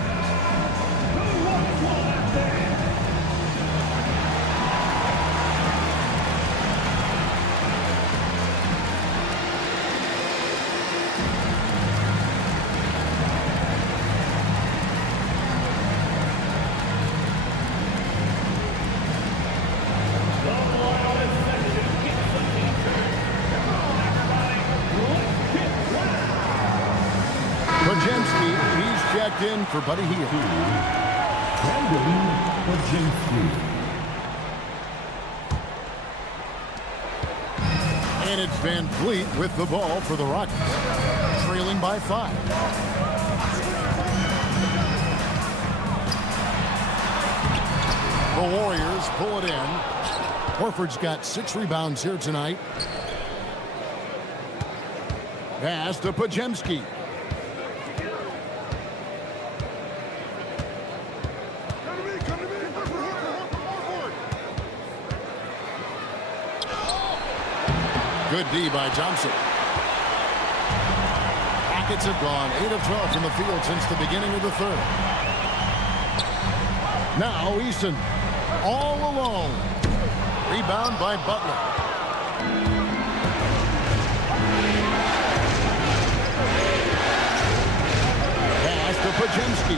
He's checked in for Buddy Hield. And it's Van Vliet with the ball for the Rockets, trailing by 5. The Warriors pull it in. Horford's got 6 rebounds here tonight. Pass to Podziemski. Good D by Johnson. Rockets have gone 8 of 12 from the field since the beginning of the third. Now Eason all alone. Rebound by Butler. Pass to Podziemski.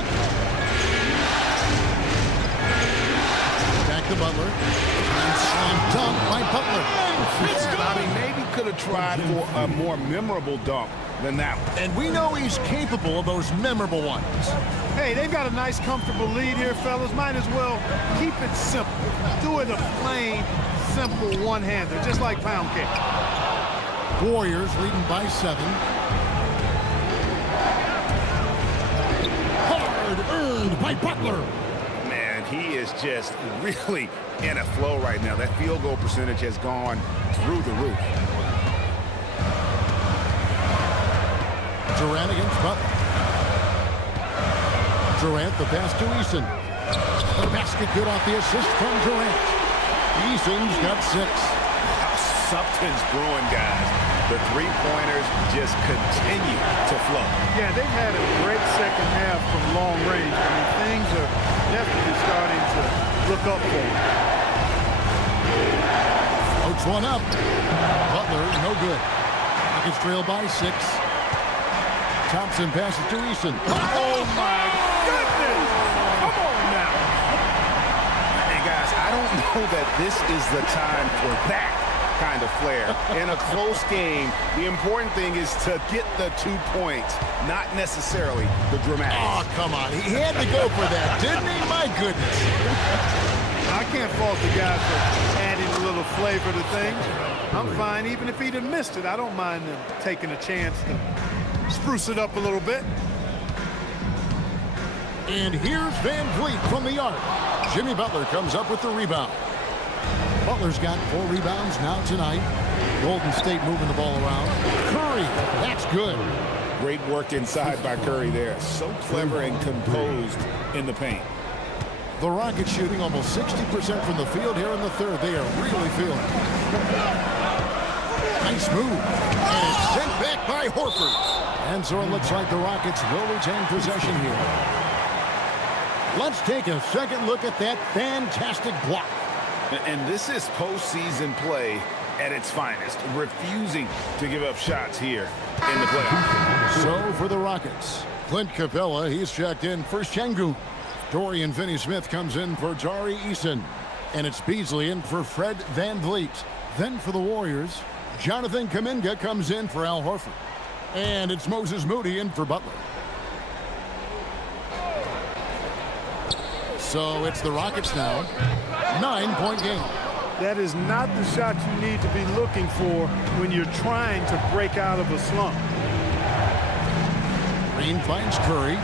Back to Butler. And slam dunk by Butler. I mean, maybe could have tried for a more memorable dunk than that one. And we know he's capable of those memorable ones. Hey, they've got a nice, comfortable lead here, fellas. Might as well keep it simple. Do it a plain, simple one-hander, just like pound cake. Warriors leading by 7. Hard earned by Butler. Man, he is just really in a flow right now. That field goal percentage has gone through the roof. Durant against Butler. Durant, the pass to Eason. The basket good off the assist from Durant. Eason's got 6. Something's brewing, guys. The three-pointers just continue to flow. Yeah, they've had a great second half from long range. I mean, things are definitely starting to look up for them. Floats one up. Butler, no good. Rockets trail by 6. Thompson passes to Eason. Oh, my goodness! Come on now. Hey, guys, I don't know that this is the time for that kind of flair. In a close game, the important thing is to get the 2 points, not necessarily the dramatics. Oh, come on. He had to go for that, didn't he? My goodness. I can't fault the guy for adding a little flavor to things. I'm fine. Even if he'd have missed it, I don't mind them taking a chance to spruce it up a little bit. And here's Van Vliet from the arc. Jimmy Butler comes up with the rebound. Butler's got 4 rebounds now tonight. Golden State moving the ball around. Curry, that's good. Great work inside by Curry there. So clever and composed in the paint. The Rockets shooting almost 60% from the field here in the third. They are really feeling it. Nice move. And it's sent back by Horford. And so it looks like the Rockets will retain possession here. Let's take a second look at that fantastic block. And this is postseason play at its finest, refusing to give up shots here in the playoffs. So for the Rockets, Clint Capella, he's checked in for Şengün. Dorian Finney-Smith comes in for Tari Eason. And it's Beasley in for Fred VanVleet. Then for the Warriors, Jonathan Kuminga comes in for Al Horford. And it's Moses Moody in for Butler. So it's the Rockets now. 9-point game. That is not the shot you need to be looking for when you're trying to break out of a slump. Green finds Curry.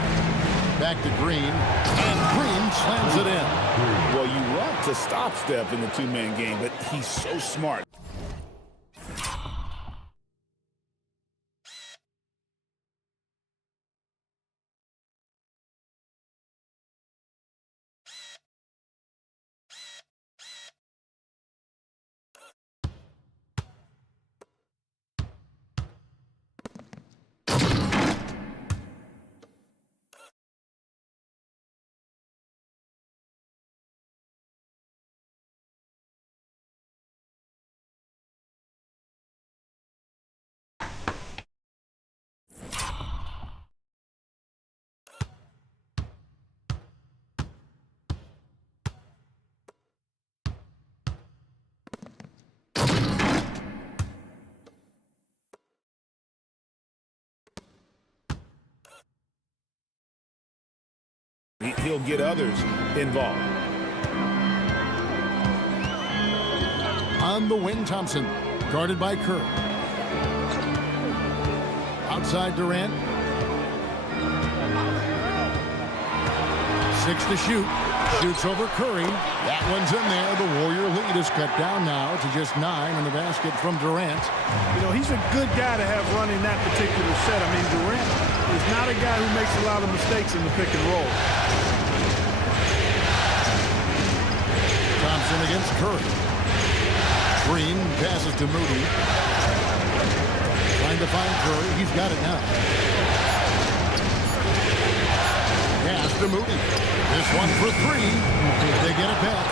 Back to Green. And Green slams it in. Well, you want to stop Steph in the two-man game, but he's so smart. He'll get others involved. On the wing, Thompson, guarded by Curry. Outside Durant. 6 to shoot. Shoots over Curry. That one's in there. The Warrior lead is cut down now to just 9 in the basket from Durant. You know, he's a good guy to have running that particular set. I mean, Durant is not a guy who makes a lot of mistakes in the pick and roll. Thompson against Curry. Green passes to Moody. Trying to find Curry. He's got it now. Pass to Moody. This one for 3. They get it back.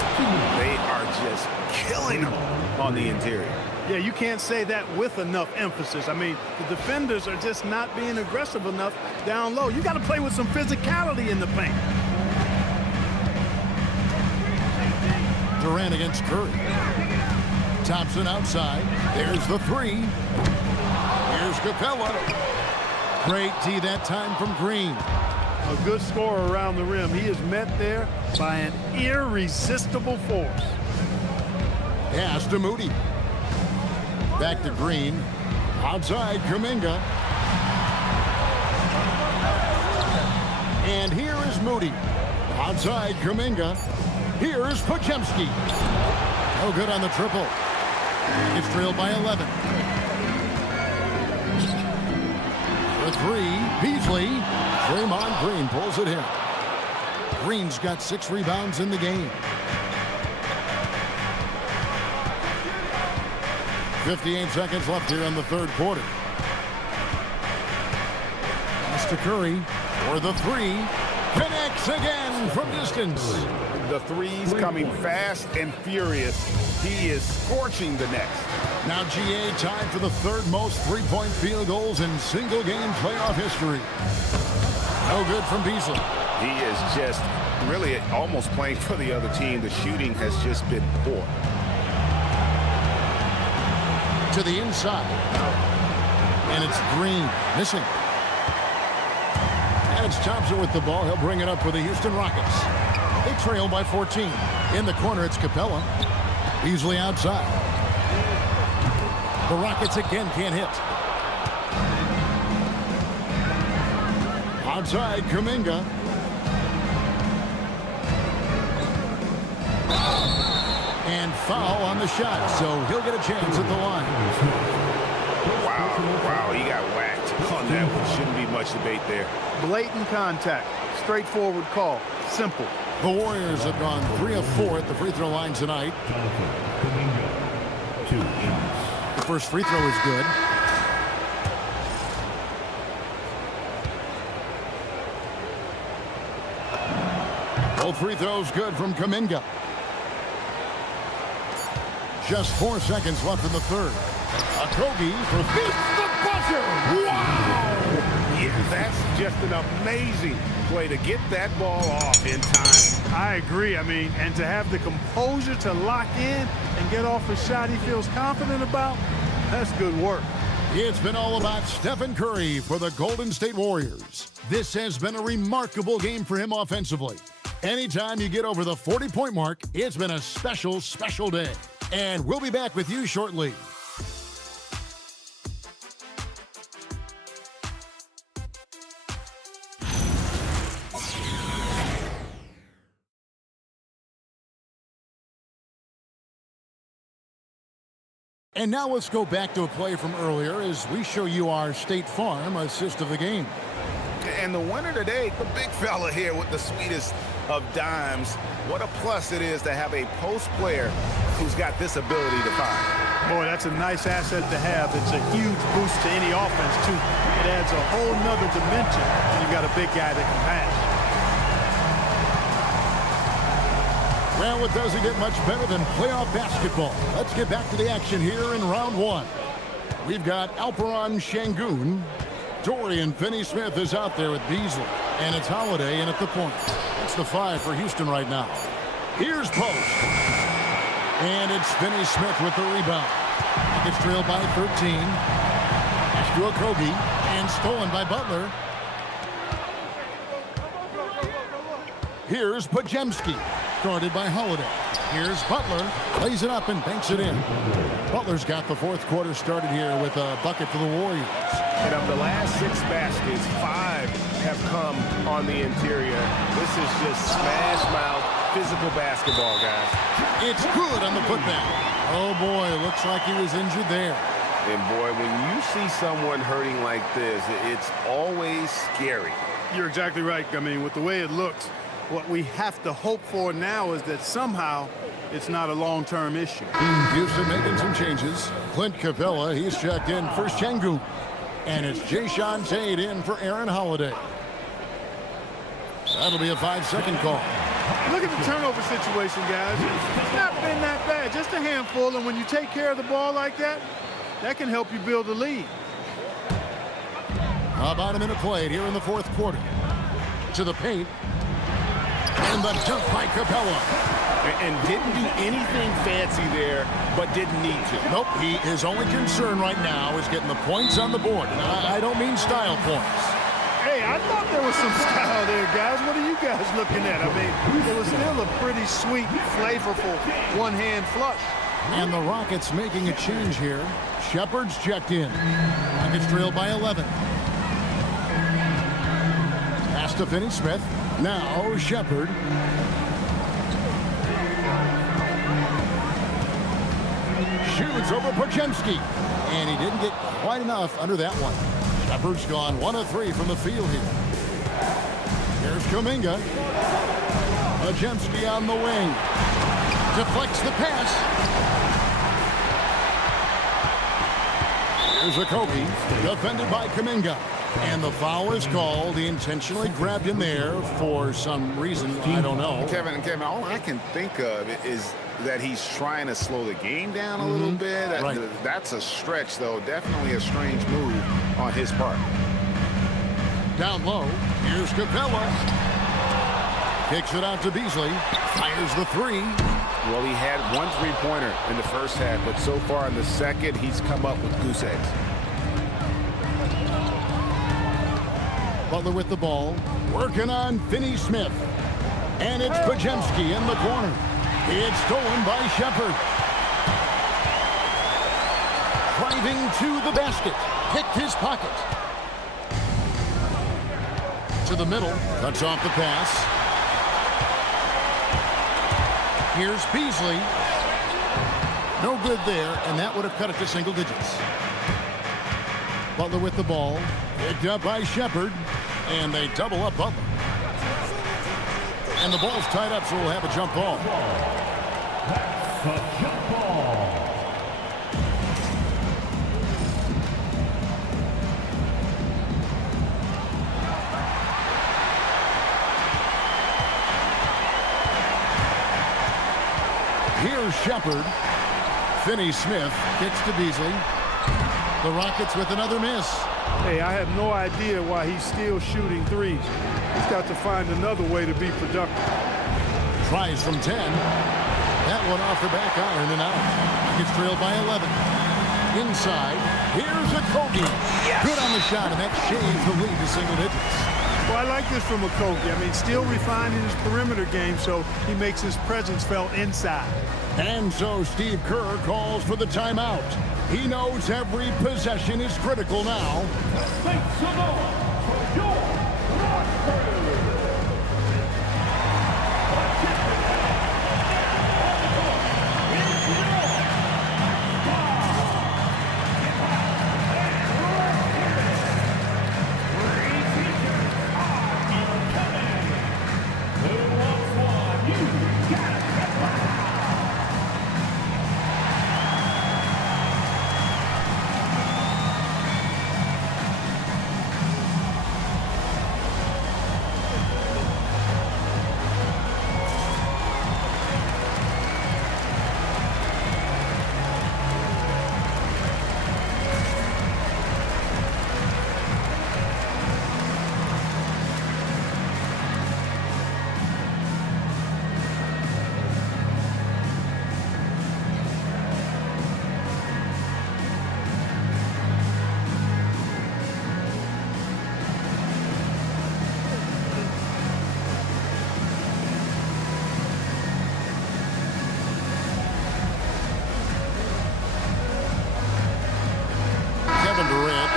They are just killing them on the interior. Yeah, you can't say that with enough emphasis. I mean, the defenders are just not being aggressive enough down low. You got to play with some physicality in the paint. Durant against Curry. Thompson outside. There's the 3. Here's Capella. Great D that time from Green. A good scorer around the rim. He is met there by an irresistible force. Pass to Moody. Back to Green. Outside Kuminga. And here is Moody. Outside Kuminga. Here's Podziemski. No good on the triple. It's trailed by 11. For 3, Beasley. Draymond Green pulls it in. Green's got 6 rebounds in the game. 58 seconds left here in the third quarter. Pass to Curry for the 3. Connects again from distance. The threes coming fast and furious. He is scorching the nets. Now GA tied for the 3rd most three-point field goals in single-game playoff history. No good from Beasley. He is just really almost playing for the other team. The shooting has just been poor. To the inside. And it's Green missing. And it's Thompson with the ball. He'll bring it up for the Houston Rockets. They trail by 14. In the corner, it's Capella. Beasley outside. The Rockets again can't hit. Outside, Kuminga. And foul on the shot, so he'll get a chance at the line. Wow, he got whacked on that one. Shouldn't be much debate there. Blatant contact. Straightforward call. Simple. The Warriors have gone 3 of 4 at the free throw line tonight. The first free throw is good. Both free throws good from Kuminga. Just 4 seconds left in the third. Okogie for beats the buzzer. Wow! Yeah, that's just an amazing play to get that ball off in time. I agree. I mean, and to have the composure to lock in and get off a shot he feels confident about, that's good work. It's been all about Stephen Curry for the Golden State Warriors. This has been a remarkable game for him offensively. Anytime you get over the 40-point mark, it's been a special, special day. And we'll be back with you shortly. And now let's go back to a play from earlier as we show you our State Farm assist of the game. And the winner today, the big fella here with the sweetest of dimes. What a plus it is to have a post player who's got this ability to find. Boy, that's a nice asset to have. It's a huge boost to any offense, too. It adds a whole nother dimension when you've got a big guy that can pass. Well, it doesn't get much better than playoff basketball. Let's get back to the action here in round one. We've got Alperon Şengün. Dorian Finney-Smith is out there with Beasley. And it's Holiday in at the point. That's the 5 for Houston right now. Here's post. And it's Finney-Smith with the rebound. It's trailed by 13. Pass to Okogie. And stolen by Butler. Here's Podziemski. Guarded by Holiday. Here's Butler. Plays it up and banks it in. Butler's got the fourth quarter started here with a bucket for the Warriors. And of the last 6 baskets, 5 have come on the interior. This is just smash mouth physical basketball, guys. It's good on the putback. Oh boy, looks like he was injured there. And boy, when you see someone hurting like this, it's always scary. You're exactly right. I mean, with the way it looks, what we have to hope for now is that somehow it's not a long-term issue. Houston making some changes. Clint Capella, he's checked in for Şengün. And it's Jayshawn Tate in for Aaron Holiday. That'll be a 5-second call. Look at the turnover situation, guys. It's not been that bad, just a handful. And when you take care of the ball like that, that can help you build a lead. About a minute played here in the fourth quarter. To the paint. And the dunk by Capella. And didn't do anything fancy there, but didn't need to. Nope, his only concern right now is getting the points on the board. And I don't mean style points. Hey, I thought there was some style there, guys. What are you guys looking at? I mean, it was still a pretty sweet, flavorful one-hand flush. And the Rockets making a change here. Shepard's checked in. Rockets trailed by 11. Pass to Finney-Smith. Now Shepard. Shoots over Podziemski. And he didn't get quite enough under that one. Shepard's gone 1 of 3 from the field here. Here's Kuminga. Podziemski on the wing. Deflects the pass. Here's Okogie. Defended by Kuminga. And the foul is called. He intentionally grabbed him there for some reason. I don't know. Kevin, all I can think of is that he's trying to slow the game down a little bit. Right. That's a stretch, though. Definitely a strange move on his part. Down low. Here's Capella. Kicks it out to Beasley. Fires the 3. Well, he had 1 3-pointer in the first half, but so far in the second, he's come up with goose eggs. Butler with the ball. Working on Finney-Smith. And it's Podziemski in the corner. It's stolen by Shepard. Driving to the basket. Picked his pocket. To the middle. Cuts off the pass. Here's Beasley. No good there, and that would have cut it to single digits. Butler with the ball. Picked up by Shepard. And they double up Butler. And the ball's tied up, so we'll have a jump ball. The jump ball. Here's Shepard. Finney Smith kicks to Beasley. The Rockets with another miss. Hey, I have no idea why he's still shooting threes. He's got to find another way to be productive. Tries from 10. That one off the back iron and out. Gets trailed by 11. Inside, here's a Kogi. Yes. Good on the shot, and that shaves the lead to single digits. Well, I like this from Kogi. I mean, still refining his perimeter game, so he makes his presence felt inside. And so Steve Kerr calls for the timeout. He knows every possession is critical now. Make some noise for your Rockford.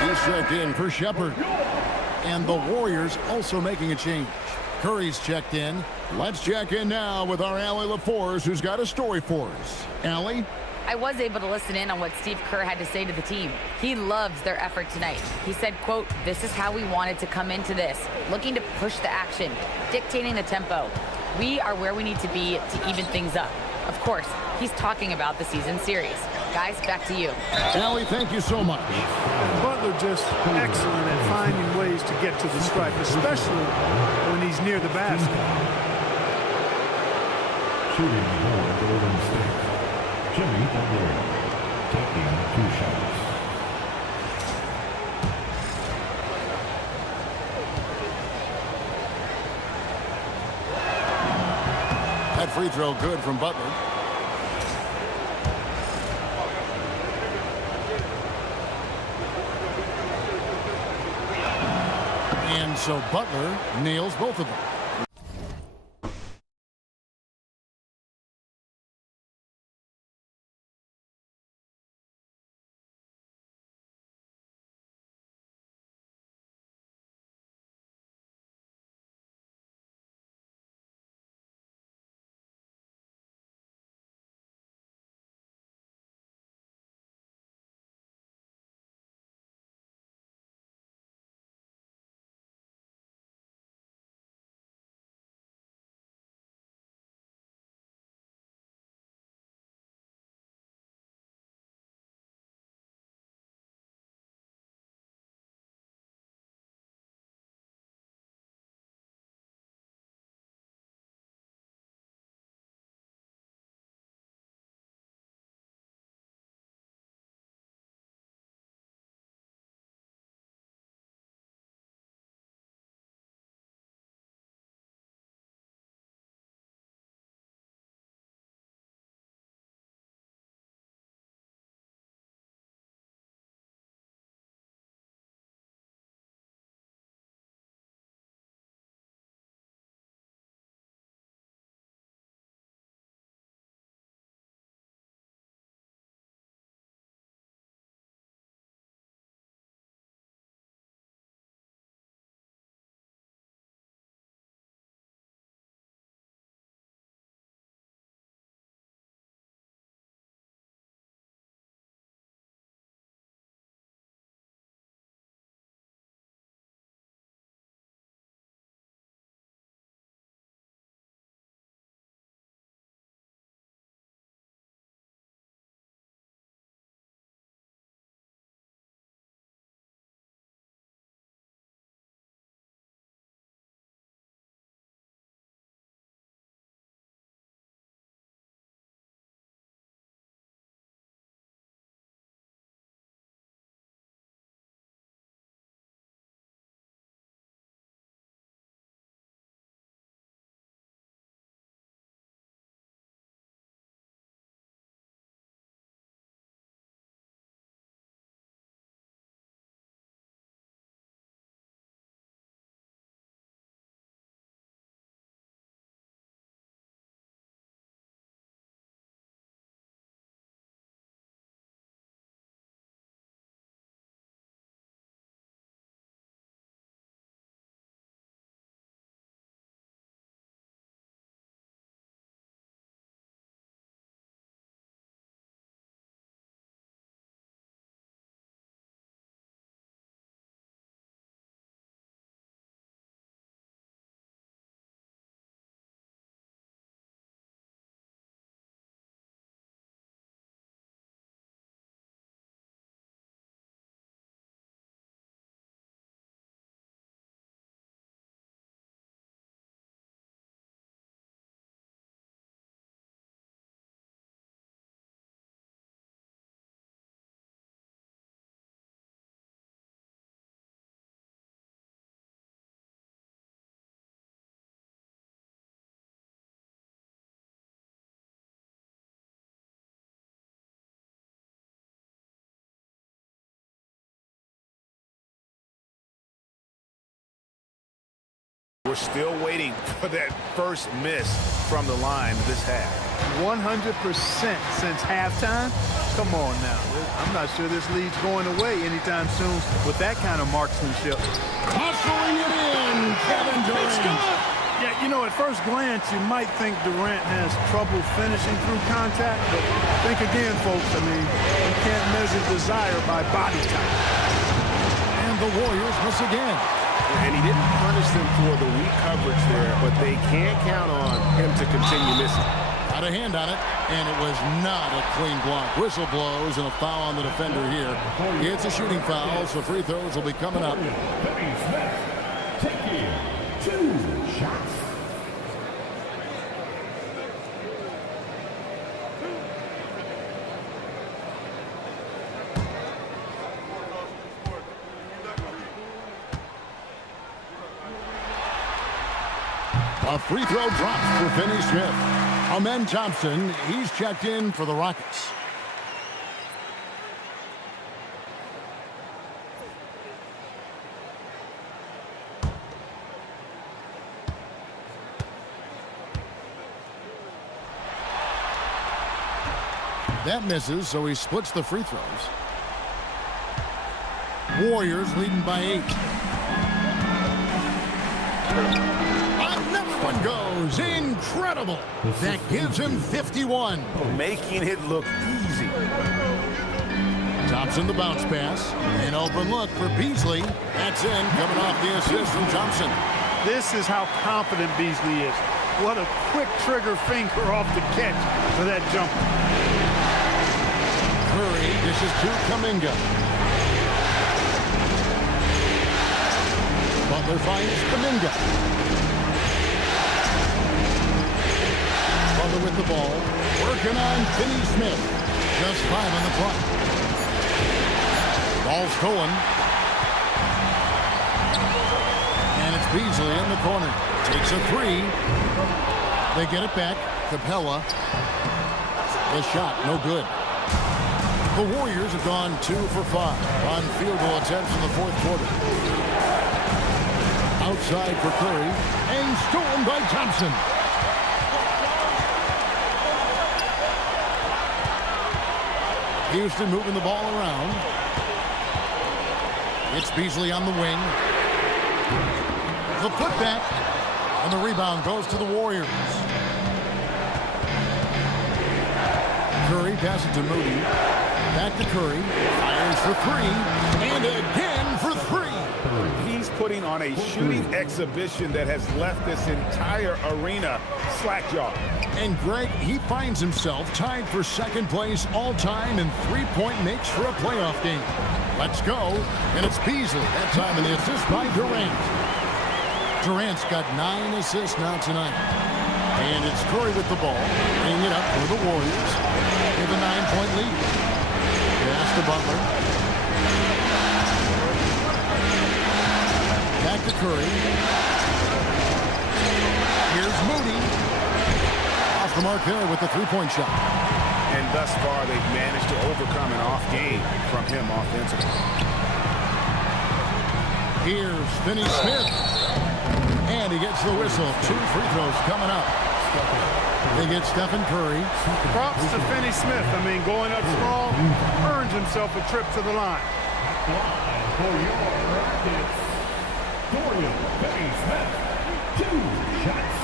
He's checked in for Shepard. And the Warriors also making a change. Curry's checked in. Let's check in now with our Allie LaForce, who's got a story for us. Allie? I was able to listen in on what Steve Kerr had to say to the team. He loves their effort tonight. He said, quote, "This is how we wanted to come into this, looking to push the action, dictating the tempo. We are where we need to be to even things up." Of course, he's talking about the season series. Guys, back to you. Allie, thank you so much. And Butler just excellent at finding ways to get to the stripe, especially when he's near the basket. Shooting for Golden State. Jimmy Butler taking 2 shots. That free throw good from Butler. And so Butler nails both of them. We're still waiting for that first miss from the line this half. 100% since halftime. Come on now. I'm not sure this lead's going away anytime soon with that kind of marksmanship. Hustling it in, Kevin Durant. Yeah, you know, at first glance, you might think Durant has trouble finishing through contact, but think again, folks. I mean, you can't measure desire by body type. And the Warriors miss again. And he didn't punish them for the weak coverage there, but they can't count on him to continue missing. Got a hand on it, and it was not a clean block. Whistle blows and a foul on the defender here. It's a shooting foul, so free throws will be coming up. Finney Smith taking 2 shots. A free throw drops for Finney Smith. Amen Thompson, he's checked in for the Rockets. That misses, so he splits the free throws. Warriors leading by 8. Another one goes. Incredible. That gives him 51. Making it look easy. Thompson the bounce pass. An open look for Beasley. That's in, coming off the assist from Thompson. This is how confident Beasley is. What a quick trigger finger off the catch for that jumper. Curry dishes to Kuminga. Butler finds Kuminga. Butler with the ball. Working on Finney Smith. Just 5 on the clock. Ball stolen. And it's Beasley in the corner. Takes a 3. They get it back. Capella. The shot, no good. The Warriors have gone 2 for 5 on field goal attempts in the fourth quarter. Outside for Curry, and stolen by Thompson. Houston moving the ball around. It's Beasley on the wing. The putback, and the rebound goes to the Warriors. Curry passes to Moody. Back to Curry. Fires for 3. And again for 3. He's putting on a shooting exhibition that has left this entire arena slack-jawed. And Greg, he finds himself tied for second place all-time in three-point makes for a playoff game. Let's go. And it's Beasley. That time in the assist by Durant. Durant's got 9 assists now tonight. And it's Curry with the ball. Bringing it up for the Warriors. With a 9-point lead. Pass to Butler. Back to Curry. Here's Moody. Off the mark there with the 3-point shot. And thus far, they've managed to overcome an off game from him offensively. Here's Finney Smith. And he gets the whistle. 2 free throws coming up. They get Stephen Curry. Props to Finney Smith. I mean, going up strong, earns himself a trip to the line. For your Rockets, Dorian Finney-Smith, 2 shots.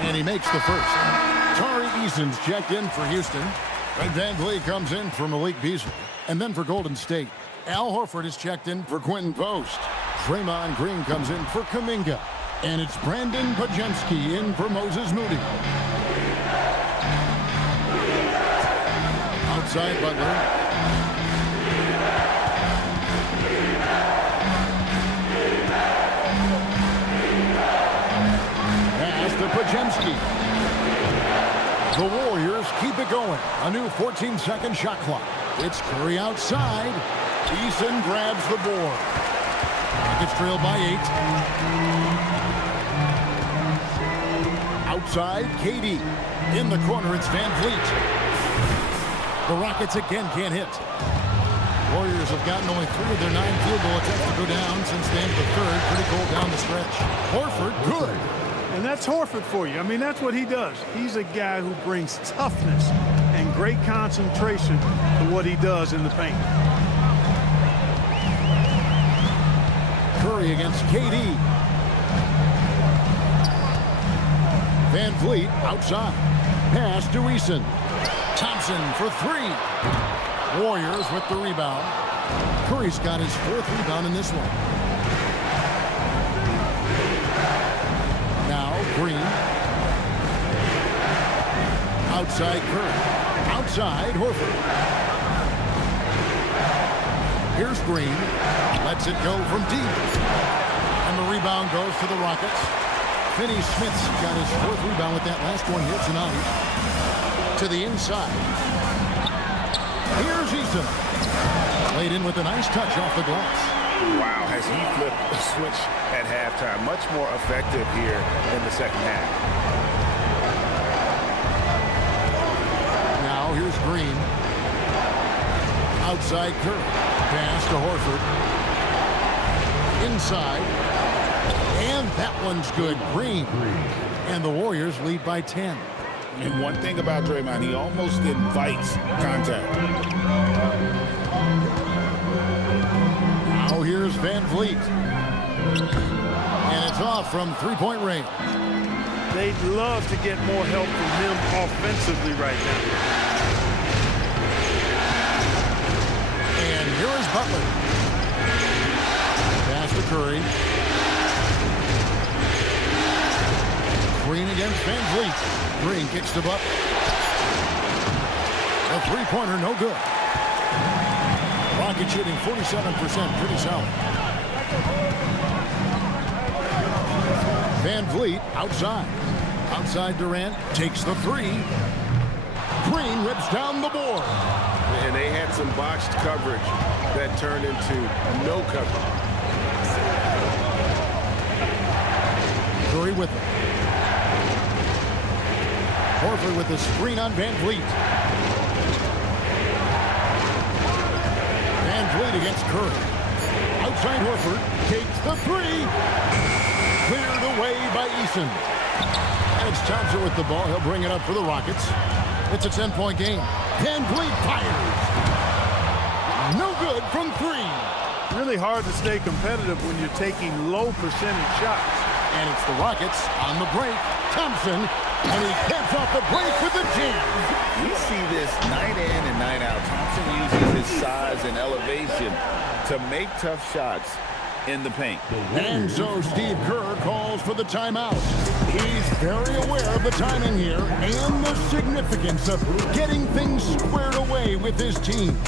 And he makes the first. Tari Eason's checked in for Houston. Fred VanVleet comes in for Malik Beasley. And then for Golden State, Al Horford is checked in for Quentin Post. Draymond Green comes in for Kuminga. And it's Brandon Podziemski in for Moses Moody. Outside Butler. Pass to Podziemski. The Warriors keep it going. A new 14-second shot clock. It's Curry outside. Eason grabs the board. Rockets trailed by 8. outside, KD. In the corner, it's Van Vliet. The Rockets again can't hit. Warriors have gotten only 3 of their 9 field goal attempts to go down since the end of the third. Pretty cold down the stretch. Horford, good. And that's Horford for you. I mean, that's what he does. He's a guy who brings toughness and great concentration to what he does in the paint. Curry against KD. Van Vliet outside. Pass to Eason. Thompson for 3. Warriors with the rebound. Curry's got his 4th rebound in this one. Now Green. Outside Curry. Outside Horford. Here's Green. Lets it go from deep. And the rebound goes to the Rockets. Finney-Smith's got his 4th rebound with that last one here tonight. To the inside. Here's Eason. Laid in with a nice touch off the glass. Wow, has he flipped a switch at halftime. Much more effective here in the second half. Now here's Green. Outside Curry. Pass to Horford. Inside. And that one's good. Green. And the Warriors lead by 10. And one thing about Draymond, he almost invites contact. Now here's Van Vliet. And it's off from 3-point range. They'd love to get more help from him offensively right now. And here is Butler. Pass to Curry. Green against Van Vliet. Green kicks to Butler. A 3-pointer, no good. Rocket shooting 47%, pretty solid. Van Vliet outside. Outside Durant takes the 3. Green rips down the board. And they had some botched coverage that turned into no coverage. Curry with it. Horford with the screen on Van Vliet. Van Vliet against Curry. Outside Horford takes the 3. Cleared away by Eason. And it's Thompson with the ball. He'll bring it up for the Rockets. It's a 10-point game. Van Vliet fires. No good from 3. Really hard to stay competitive when you're taking low percentage shots. And it's the Rockets on the break. Thompson, and he caps off the break with a jam. We see this night in and night out. Thompson uses his size and elevation to make tough shots in the paint. And so Steve Kerr calls for the timeout. He's very aware of the timing here and the significance of getting things squared away with his team.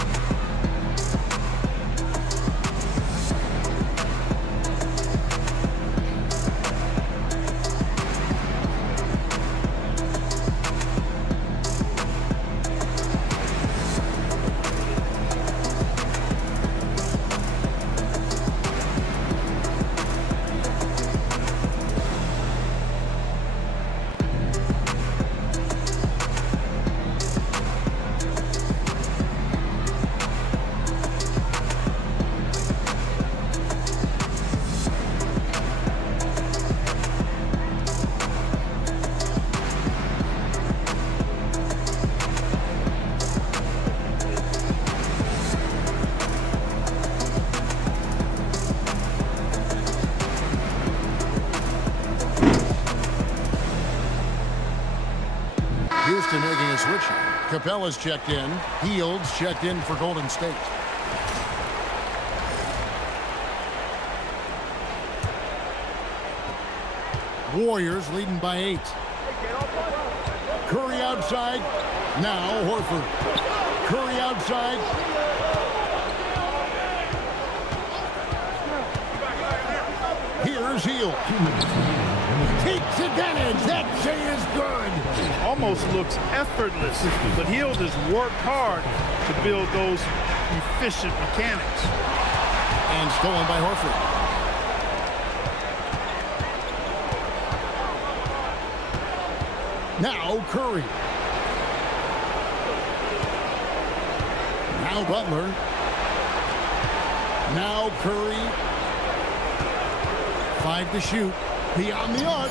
Houston making a switch. Capella's checked in. Fields checked in for Golden State. Warriors leading by 8. Curry outside. Now Horford. Curry outside. Here's Hield. Takes advantage. That J is good. Almost looks effortless, but Hield has worked hard to build those efficient mechanics. And stolen by Horford. Now Curry. Now Butler. Now Curry. 5 to shoot. Beyond the arc.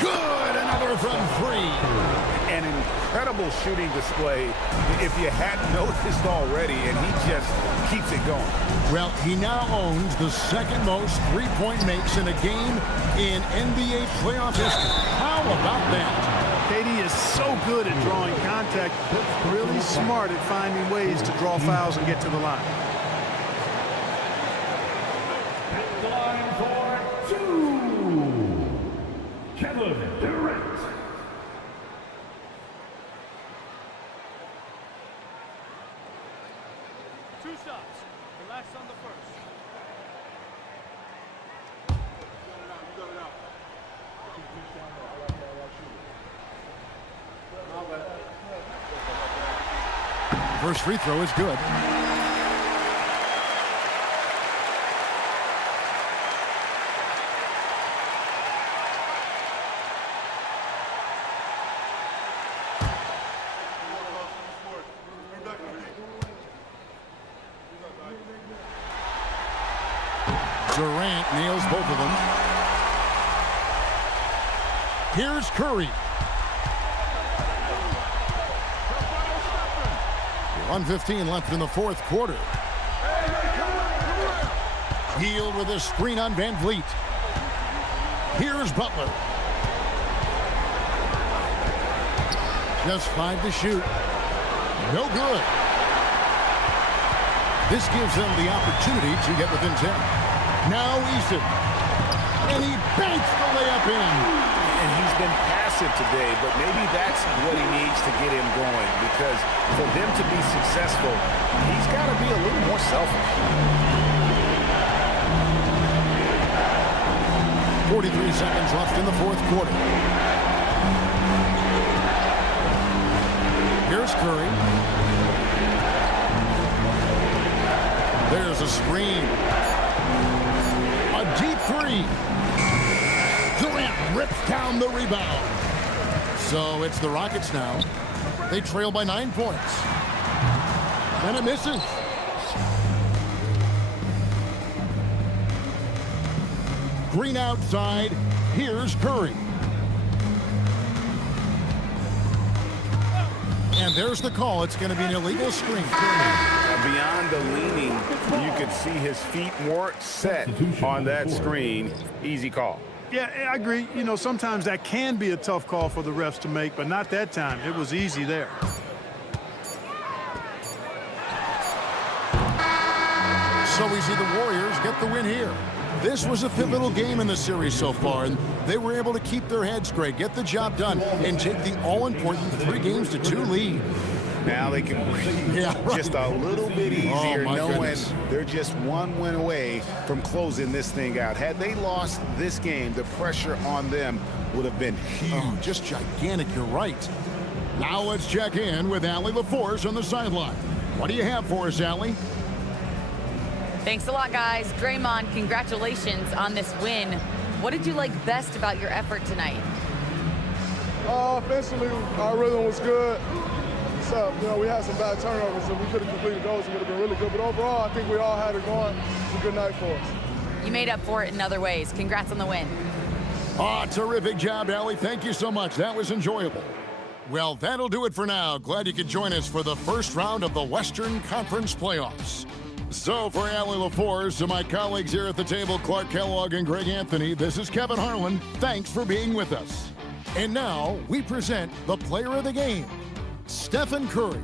Good! Another from 3. An incredible shooting display if you hadn't noticed already, and he just keeps it going. Well, he now owns the second most three-point makes in a game in NBA playoff history. How about that? KD is so good at drawing contact, really smart at finding ways to draw fouls and get to the line. At the line for 2, Kevin Durant. Two shots. Relax on the first. First free throw is good. Durant nails both of them. Here's Curry. 1:15 left in the fourth quarter. Hield with a screen on Van Vliet. Here's Butler. Just 5 to shoot. No good. This gives them the opportunity to get within 10. Now Eason. And he banks the layup in. And he's been passive today, but maybe that's what he needs to get him going, because for them to be successful, he's got to be a little more selfish. 43 seconds left in the fourth quarter. Here's Curry. There's a screen. A deep 3. Durant rips down the rebound. So it's the Rockets now. They trail by 9 points. And it misses. Green outside. Here's Curry. And there's the call. It's going to be an illegal screen. Beyond the leaning, you could see his feet more set on that screen. Easy call. Yeah, I agree. You know, sometimes that can be a tough call for the refs to make, but not that time. It was easy there. So we see the Warriors get the win here. This was a pivotal game in the series so far, and they were able to keep their heads straight, get the job done, and take the all-important 3-2 lead. Now they can breathe just a little bit easier, knowing goodness. they're just one win away from closing this thing out. Had they lost this game, the pressure on them would have been huge. Oh, just gigantic, you're right. Now let's check in with Allie LaForce on the sideline. What do you have for us, Allie? Thanks a lot, guys. Draymond, congratulations on this win. What did you like best about your effort tonight? Offensively, our rhythm was good. So, you know, we had some bad turnovers, so we could have completed those. It would have been really good. But overall, I think we all had it going. It was a good night for us. You made up for it in other ways. Congrats on the win. Oh, terrific job, Allie. Thank you so much. That was enjoyable. Well, that'll do it for now. Glad you could join us for the first round of the Western Conference Playoffs. So for Allie LaForce, and my colleagues here at the table, Clark Kellogg and Greg Anthony, this is Kevin Harlan. Thanks for being with us. And now we present the player of the game, Stephen Curry.